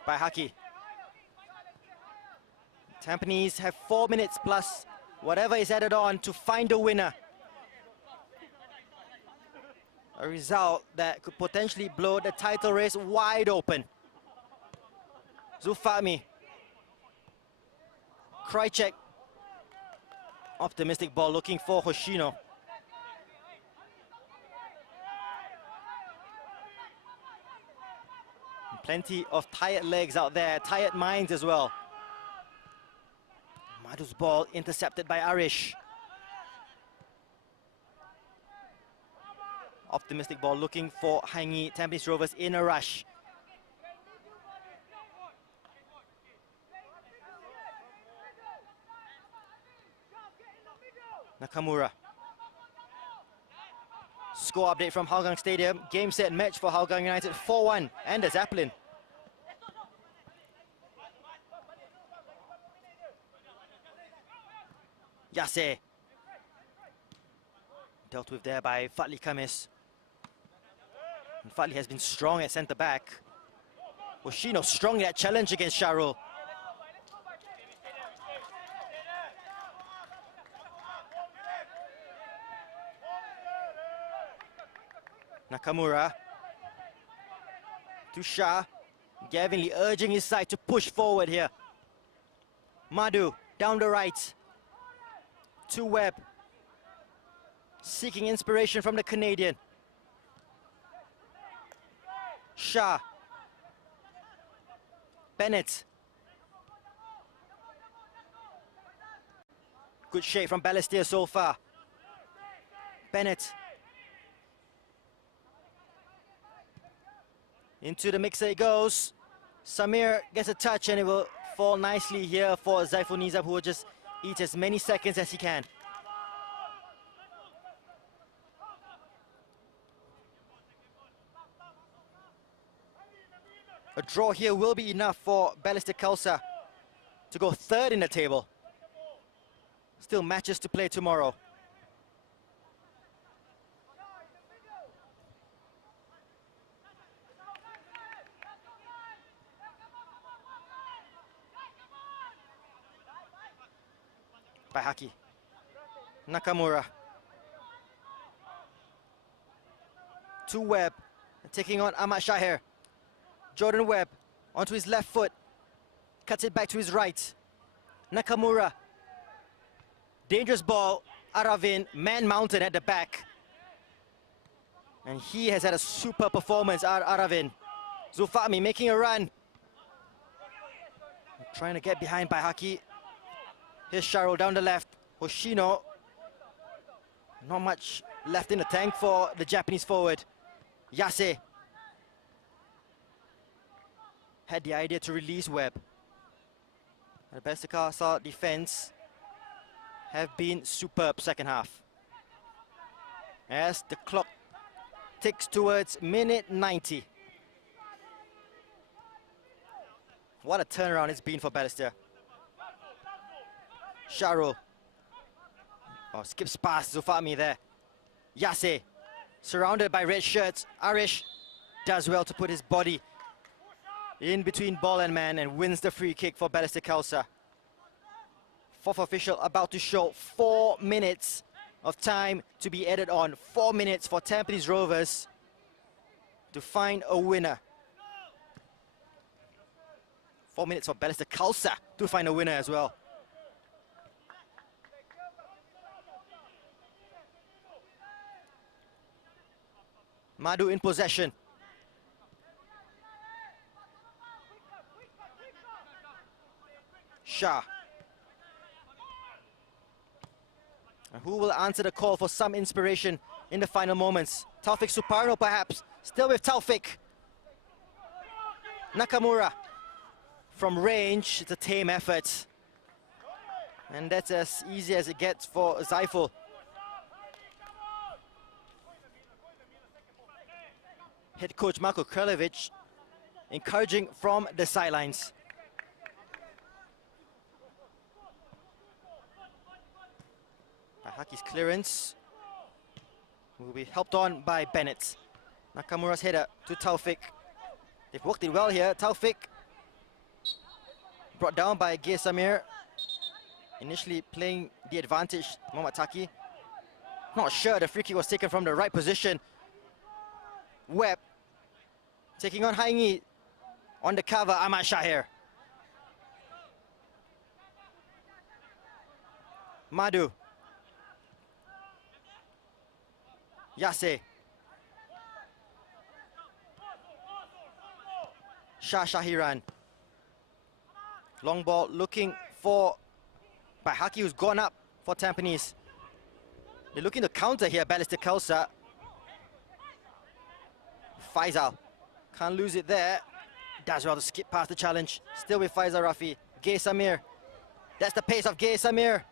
By Haki. Tampines have 4 minutes plus whatever is added on to find a winner. A result that could potentially blow the title race wide open. Zufami. Krychek. Optimistic ball looking for Hoshino. Plenty of tired legs out there, tired minds as well. Madhu's ball intercepted by Arish. Optimistic ball looking for Hangi. Tampines Rovers in a rush. Nakamura. Score update from Hougang Stadium. Game set match for Hougang United 4-1 and a Zeppelin. Yase. Dealt with there by Fadli Khamis. And Fadli has been strong at centre back. Hoshino strong in that challenge against Sharul. Nakamura to Shah. Gavin Lee urging his side to push forward here. Madhu down the right to Webb. Seeking inspiration from the Canadian. Shah. Bennett. Good shape from Balestier so far. Bennett. Into the mixer it goes. Samir gets a touch and it will fall nicely here for Zaiful Nizam, who will just eat as many seconds as he can. A draw here will be enough for Balestier Khalsa to go third in the table. Still matches to play tomorrow. By Haki. Nakamura. To Webb. Taking on Ahmad Shahir. Jordan Webb onto his left foot. Cuts it back to his right. Nakamura. Dangerous ball. Aravin, man mounted at the back. And he has had a super performance, Aravin. Zufami making a run. Trying to get behind by Haki. Here's Sharul down the left. Hoshino. Not much left in the tank for the Japanese forward. Yase. Had the idea to release Webb. The Balestier Khalsa defense have been superb second half. As the clock ticks towards minute 90. What a turnaround it's been for Balestier. Sharul. Oh, skips past Zufami there. Yase. Surrounded by red shirts. Arish does well to put his body in between ball and man and wins the free kick for Balestier Khalsa. Fourth official about to show 4 minutes of time to be added on. 4 minutes for Tampines Rovers to find a winner. 4 minutes for Balestier Khalsa to find a winner as well. Madhu in possession. Shah. And who will answer the call for some inspiration in the final moments? Taufik Suparno perhaps. Still with Taufik. Nakamura. From range, it's a tame effort. And that's as easy as it gets for Zaiful. Head coach Marko Kraljevic encouraging from the sidelines. Haki's clearance will be helped on by Bennett. Nakamura's header to Taufik. They've worked it well here. Taufik brought down by Gay Samir. Initially playing the advantage, Mohamed Taki. Not sure the free kick was taken from the right position. Webb taking on Haingi. On the cover, Ahmad Shahir. Madhu. Yase. Shah Shahiran. Long ball looking for by Haki, who's gone up for Tampines. They're looking to counter here, Balestier Khalsa. Faisal. Can't lose it there. Does well to skip past the challenge. Still with Faisal Rafi. Gay Samir. That's the pace of Gay Samir.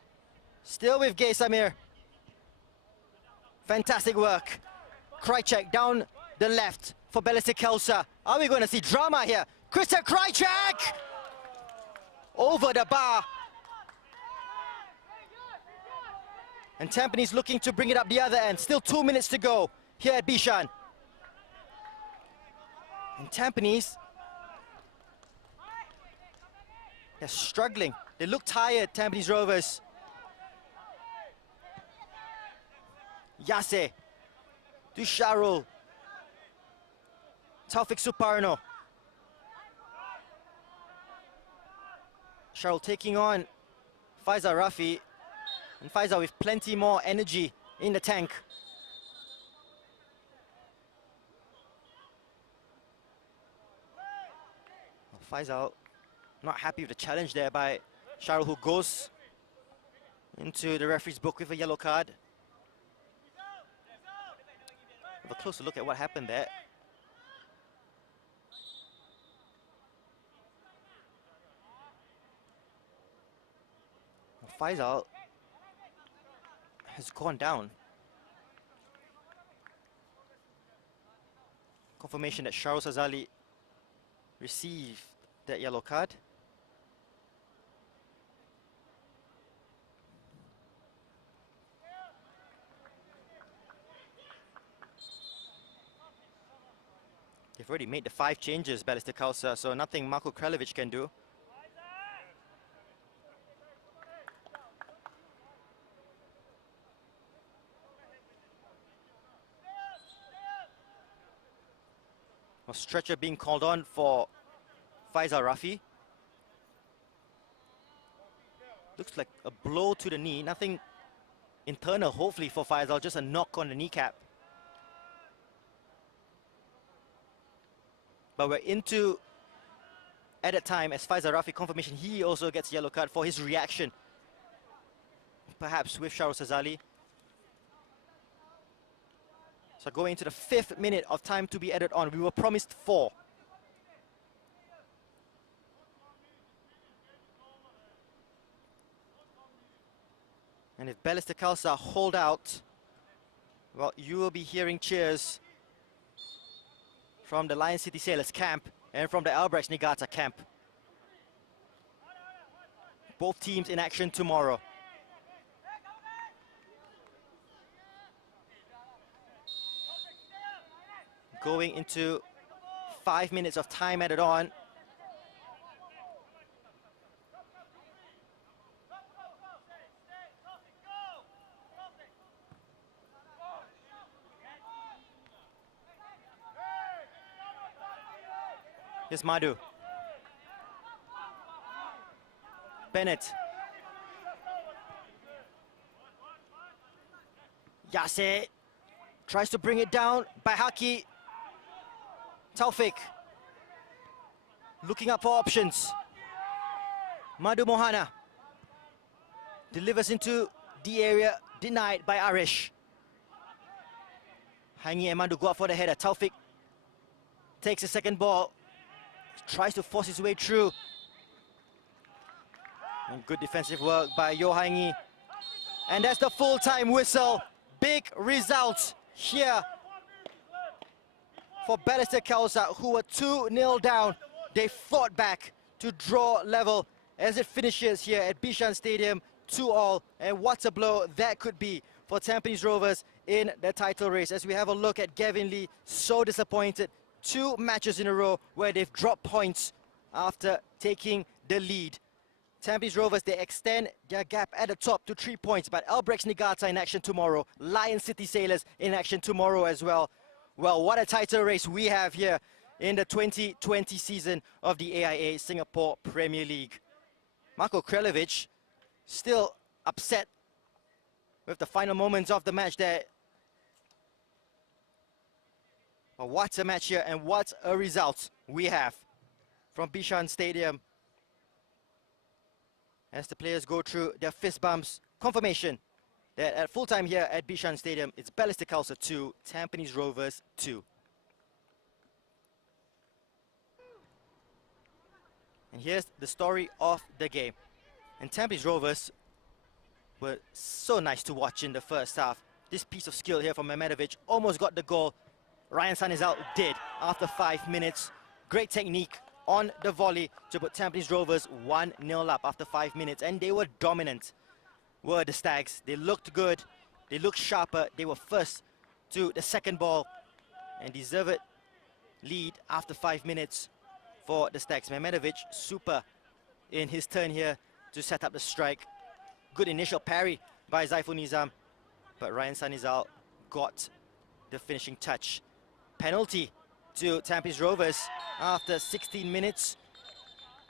Still with Gay Samir. Fantastic work. Krajcek down the left for Balestier Khalsa. Are we going to see drama here? Christian Krajcek! Over the bar. And Tampines looking to bring it up the other end. Still 2 minutes to go here at Bishan. And Tampines, they're struggling. They look tired, Tampines Rovers. Yase to Sharul. Taufik Suparno. Sharul taking on Faisal Rafi. And Faisal with plenty more energy in the tank. Faisal not happy with the challenge there by Sharul, who goes into the referee's book with a yellow card. Have a closer look at what happened there. Faisal has gone down. Confirmation that Sharul Sazali received that yellow card. They've already made the 5 changes, Balestier Khalsa, so nothing Marko Kraljevic can do. A stretcher being called on for Faisal Rafi. Looks like a blow to the knee, nothing internal hopefully for Faisal, just a knock on the kneecap. But we're into added time as Faisal Rafi confirmation. He also gets yellow card for his reaction. Perhaps with Sharul Sazali. So going into the 5th minute of time to be added on. We were promised 4. And if Balestier Khalsa hold out, well, you will be hearing cheers from the Lion City Sailors camp and from the Albrechts Niigata camp. Both teams in action tomorrow. Going into 5 minutes of time added on. Here's Madhu. Bennett. Yase tries to bring it down by Haki. Taufik looking up for options. Madhu Mohana delivers into the area, denied by Arish. Hangi and Madhu go up for the header. Taufik takes the second ball, tries to force his way through. And good defensive work by Yohangi. And that's the full-time whistle. Big result here for Balestier Khalsa, who were 2-0 down. They fought back to draw level as it finishes here at Bishan Stadium, 2-2. And what a blow that could be for Tampines Rovers in the title race. As we have a look at Gavin Lee, so disappointed. 2 matches in a row where they've dropped points after taking the lead. Tampines Rovers, they extend their gap at the top to 3 points, but Albrechts Niigata in action tomorrow. Lion City Sailors in action tomorrow as well. Well, what a title race we have here in the 2020 season of the AIA Singapore Premier League. Marko Kreljevic still upset with the final moments of the match there. But what a match here, and what a result we have from Bishan Stadium. As the players go through their fist bumps, confirmation that at full time here at Bishan Stadium, it's Balestier Khalsa 2, Tampines Rovers 2. And here's the story of the game. And Tampines Rovers were so nice to watch in the first half. This piece of skill here from Mehmedovic almost got the goal. Ryan Sanizal did after 5 minutes. Great technique on the volley to put Tampines Rovers 1-0 up after 5 minutes. And they were dominant, were the Stags. They looked good, they looked sharper. They were first to the second ball and deserved lead after 5 minutes for the Stags. Mehmedovic super in his turn here to set up the strike. Good initial parry by Zaiful Nizam, but Ryan Sanizal got the finishing touch. Penalty to Tampines Rovers after 16 minutes.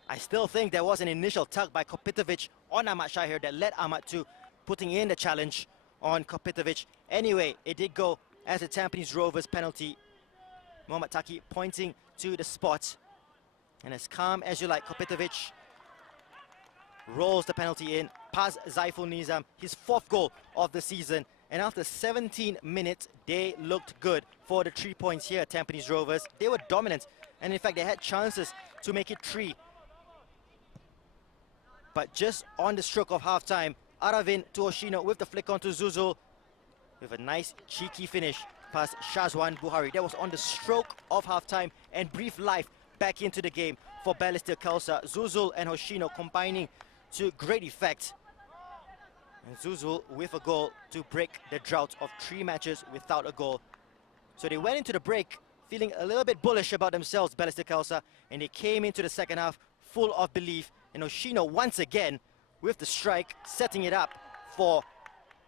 I still think there was an initial tug by Kopitovic on Ahmad Shahir that led Ahmad to putting in the challenge on Kopitovic. Anyway, it did go as a Tampines Rovers penalty. Mohamed Taki pointing to the spot. And as calm as you like, Kopitovic rolls the penalty in, past Zaiful Nizam, his 4th goal of the season. And after 17 minutes, they looked good for the 3 points here, Tampines Rovers. They were dominant, and in fact, they had chances to make it 3. But just on the stroke of half-time, Aravin to Oshino with the flick onto Zuzul with a nice cheeky finish past Shazwan Buhari. That was on the stroke of half-time and breathed life back into the game for Balestier Khalsa. Zuzul and Hoshino combining to great effect. And Zuzul with a goal to break the drought of 3 matches without a goal. So they went into the break feeling a little bit bullish about themselves, Balestier Khalsa, and they came into the second half full of belief. And Oshino once again with the strike, setting it up for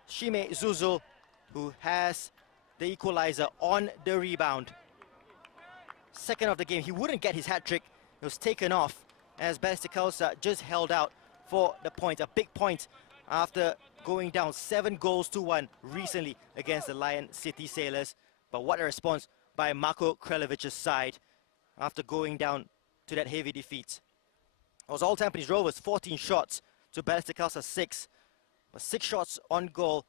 Shime Zuzul, who has the equalizer on the rebound. Second of the game, he wouldn't get his hat-trick. It was taken off as Balestier Khalsa just held out for the point, a big point after going down 7-1 recently against the Lion City Sailors. But what a response by Marko Krelevic's side after going down to that heavy defeat. It was all Tampines Rovers, 14 shots to Balestier Khalsa 6. But 6 shots on goal,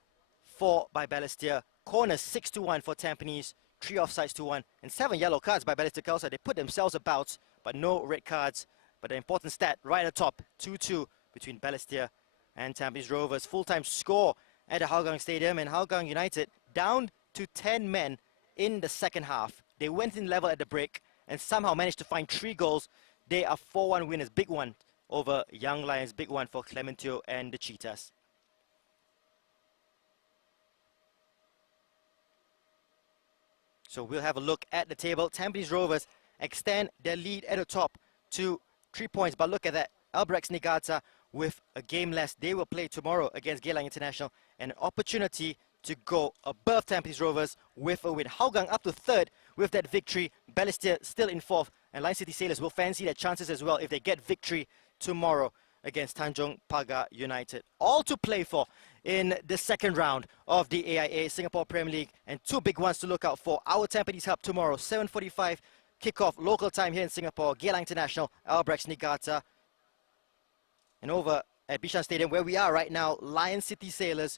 4 by Balestier. Corners 6-1 for Tampines, 3 offsides to 1, and 7 yellow cards by Balestier Khalsa. They put themselves about, but no red cards. But an important stat right at the top, 2-2 between Balestier and Tampines Rovers. Full-time score at the Hougang Stadium, and Hougang United down to 10 men in the second half. They went in level at the break and somehow managed to find 3 goals. They are 4-1 winners, big one over Young Lions, big one for Clementio and the Cheetahs. So we'll have a look at the table. Tampines Rovers extend their lead at the top to 3 points, but look at that. Albrechts Niigata with a game less. They will play tomorrow against Geylang International, and an opportunity to go above Tampines Rovers with a win. Hougang up to 3rd with that victory. Balestier still in 4th, and Lion City Sailors will fancy their chances as well if they get victory tomorrow against Tanjong Pagar United. All to play for in the second round of the AIA Singapore Premier League, and 2 big ones to look out for. Our Tampines Hub tomorrow, 7:45 kickoff local time here in Singapore. Geylang International, Albrechts Niigata. And over at Bishan Stadium, where we are right now, Lion City Sailors,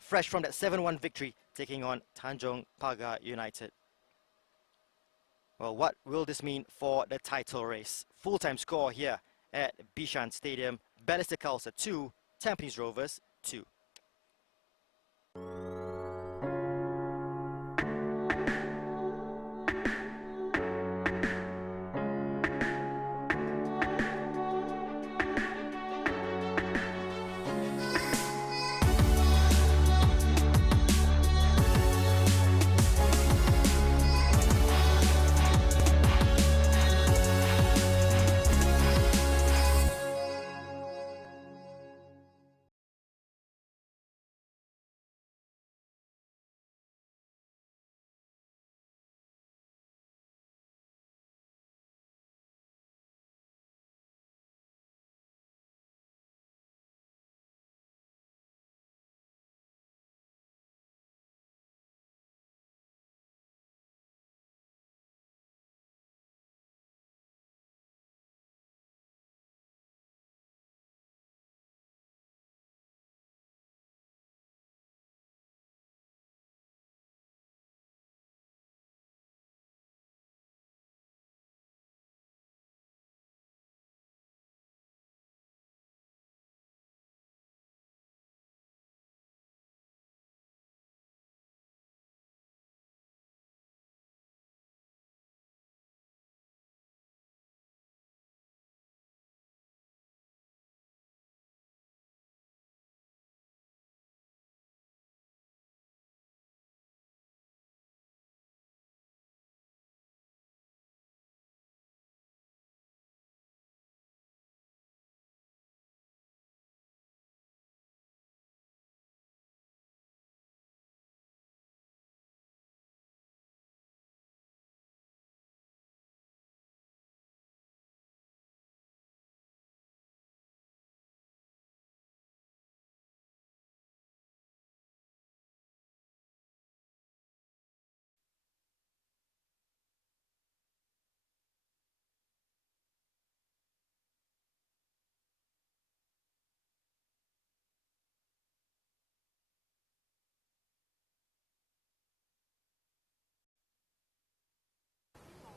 fresh from that 7-1 victory, taking on Tanjong Pagar United. Well, what will this mean for the title race? Full-time score here at Bishan Stadium. Balestier Khalsa 2, Tampines Rovers 2.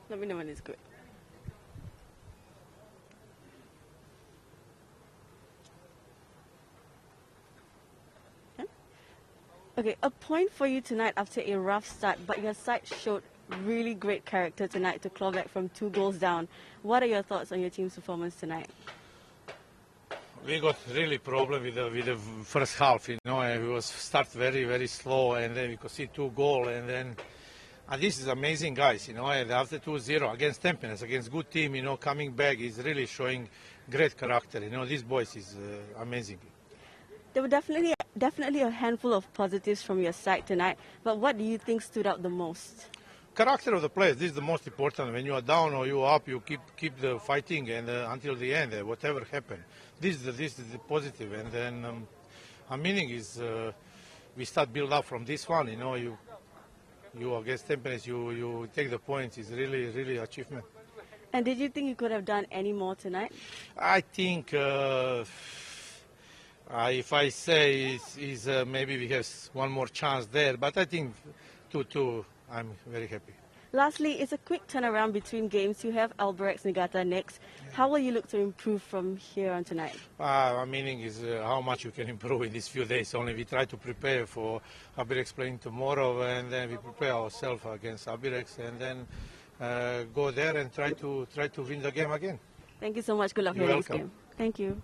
Let me know when it's good. Okay, a point for you tonight after a rough start, but your side showed really great character tonight to claw back from 2 goals down. What are your thoughts on your team's performance tonight? We got really problem with the first half, you know, and we was start very slow, and then we could see 2 goals, and then this is amazing, guys, you know, and after 2-0 against Tampines, against good team, you know, coming back is really showing great character, you know, these boys is amazing. There were definitely a handful of positives from your side tonight, but what do you think stood out the most? Character of the players, this is the most important. When you are down or you are up, you keep the fighting and until the end, whatever happened. This is the positive, and then meaning is we start build up from this one. You know, you against Tampines, you take the points. Is really achievement. And did you think you could have done any more tonight? I think if I say is maybe we have one more chance there, but I think 2-2. I'm very happy. Lastly, it's a quick turnaround between games. You have Albirex Niigata next. How will you look to improve from here on tonight? My meaning is how much you can improve in these few days. Only we try to prepare for Albirex playing tomorrow, and then we prepare ourselves against Albirex, and then go there and try to win the game again. Thank you so much. Good luck You're for the next welcome. game. Thank you.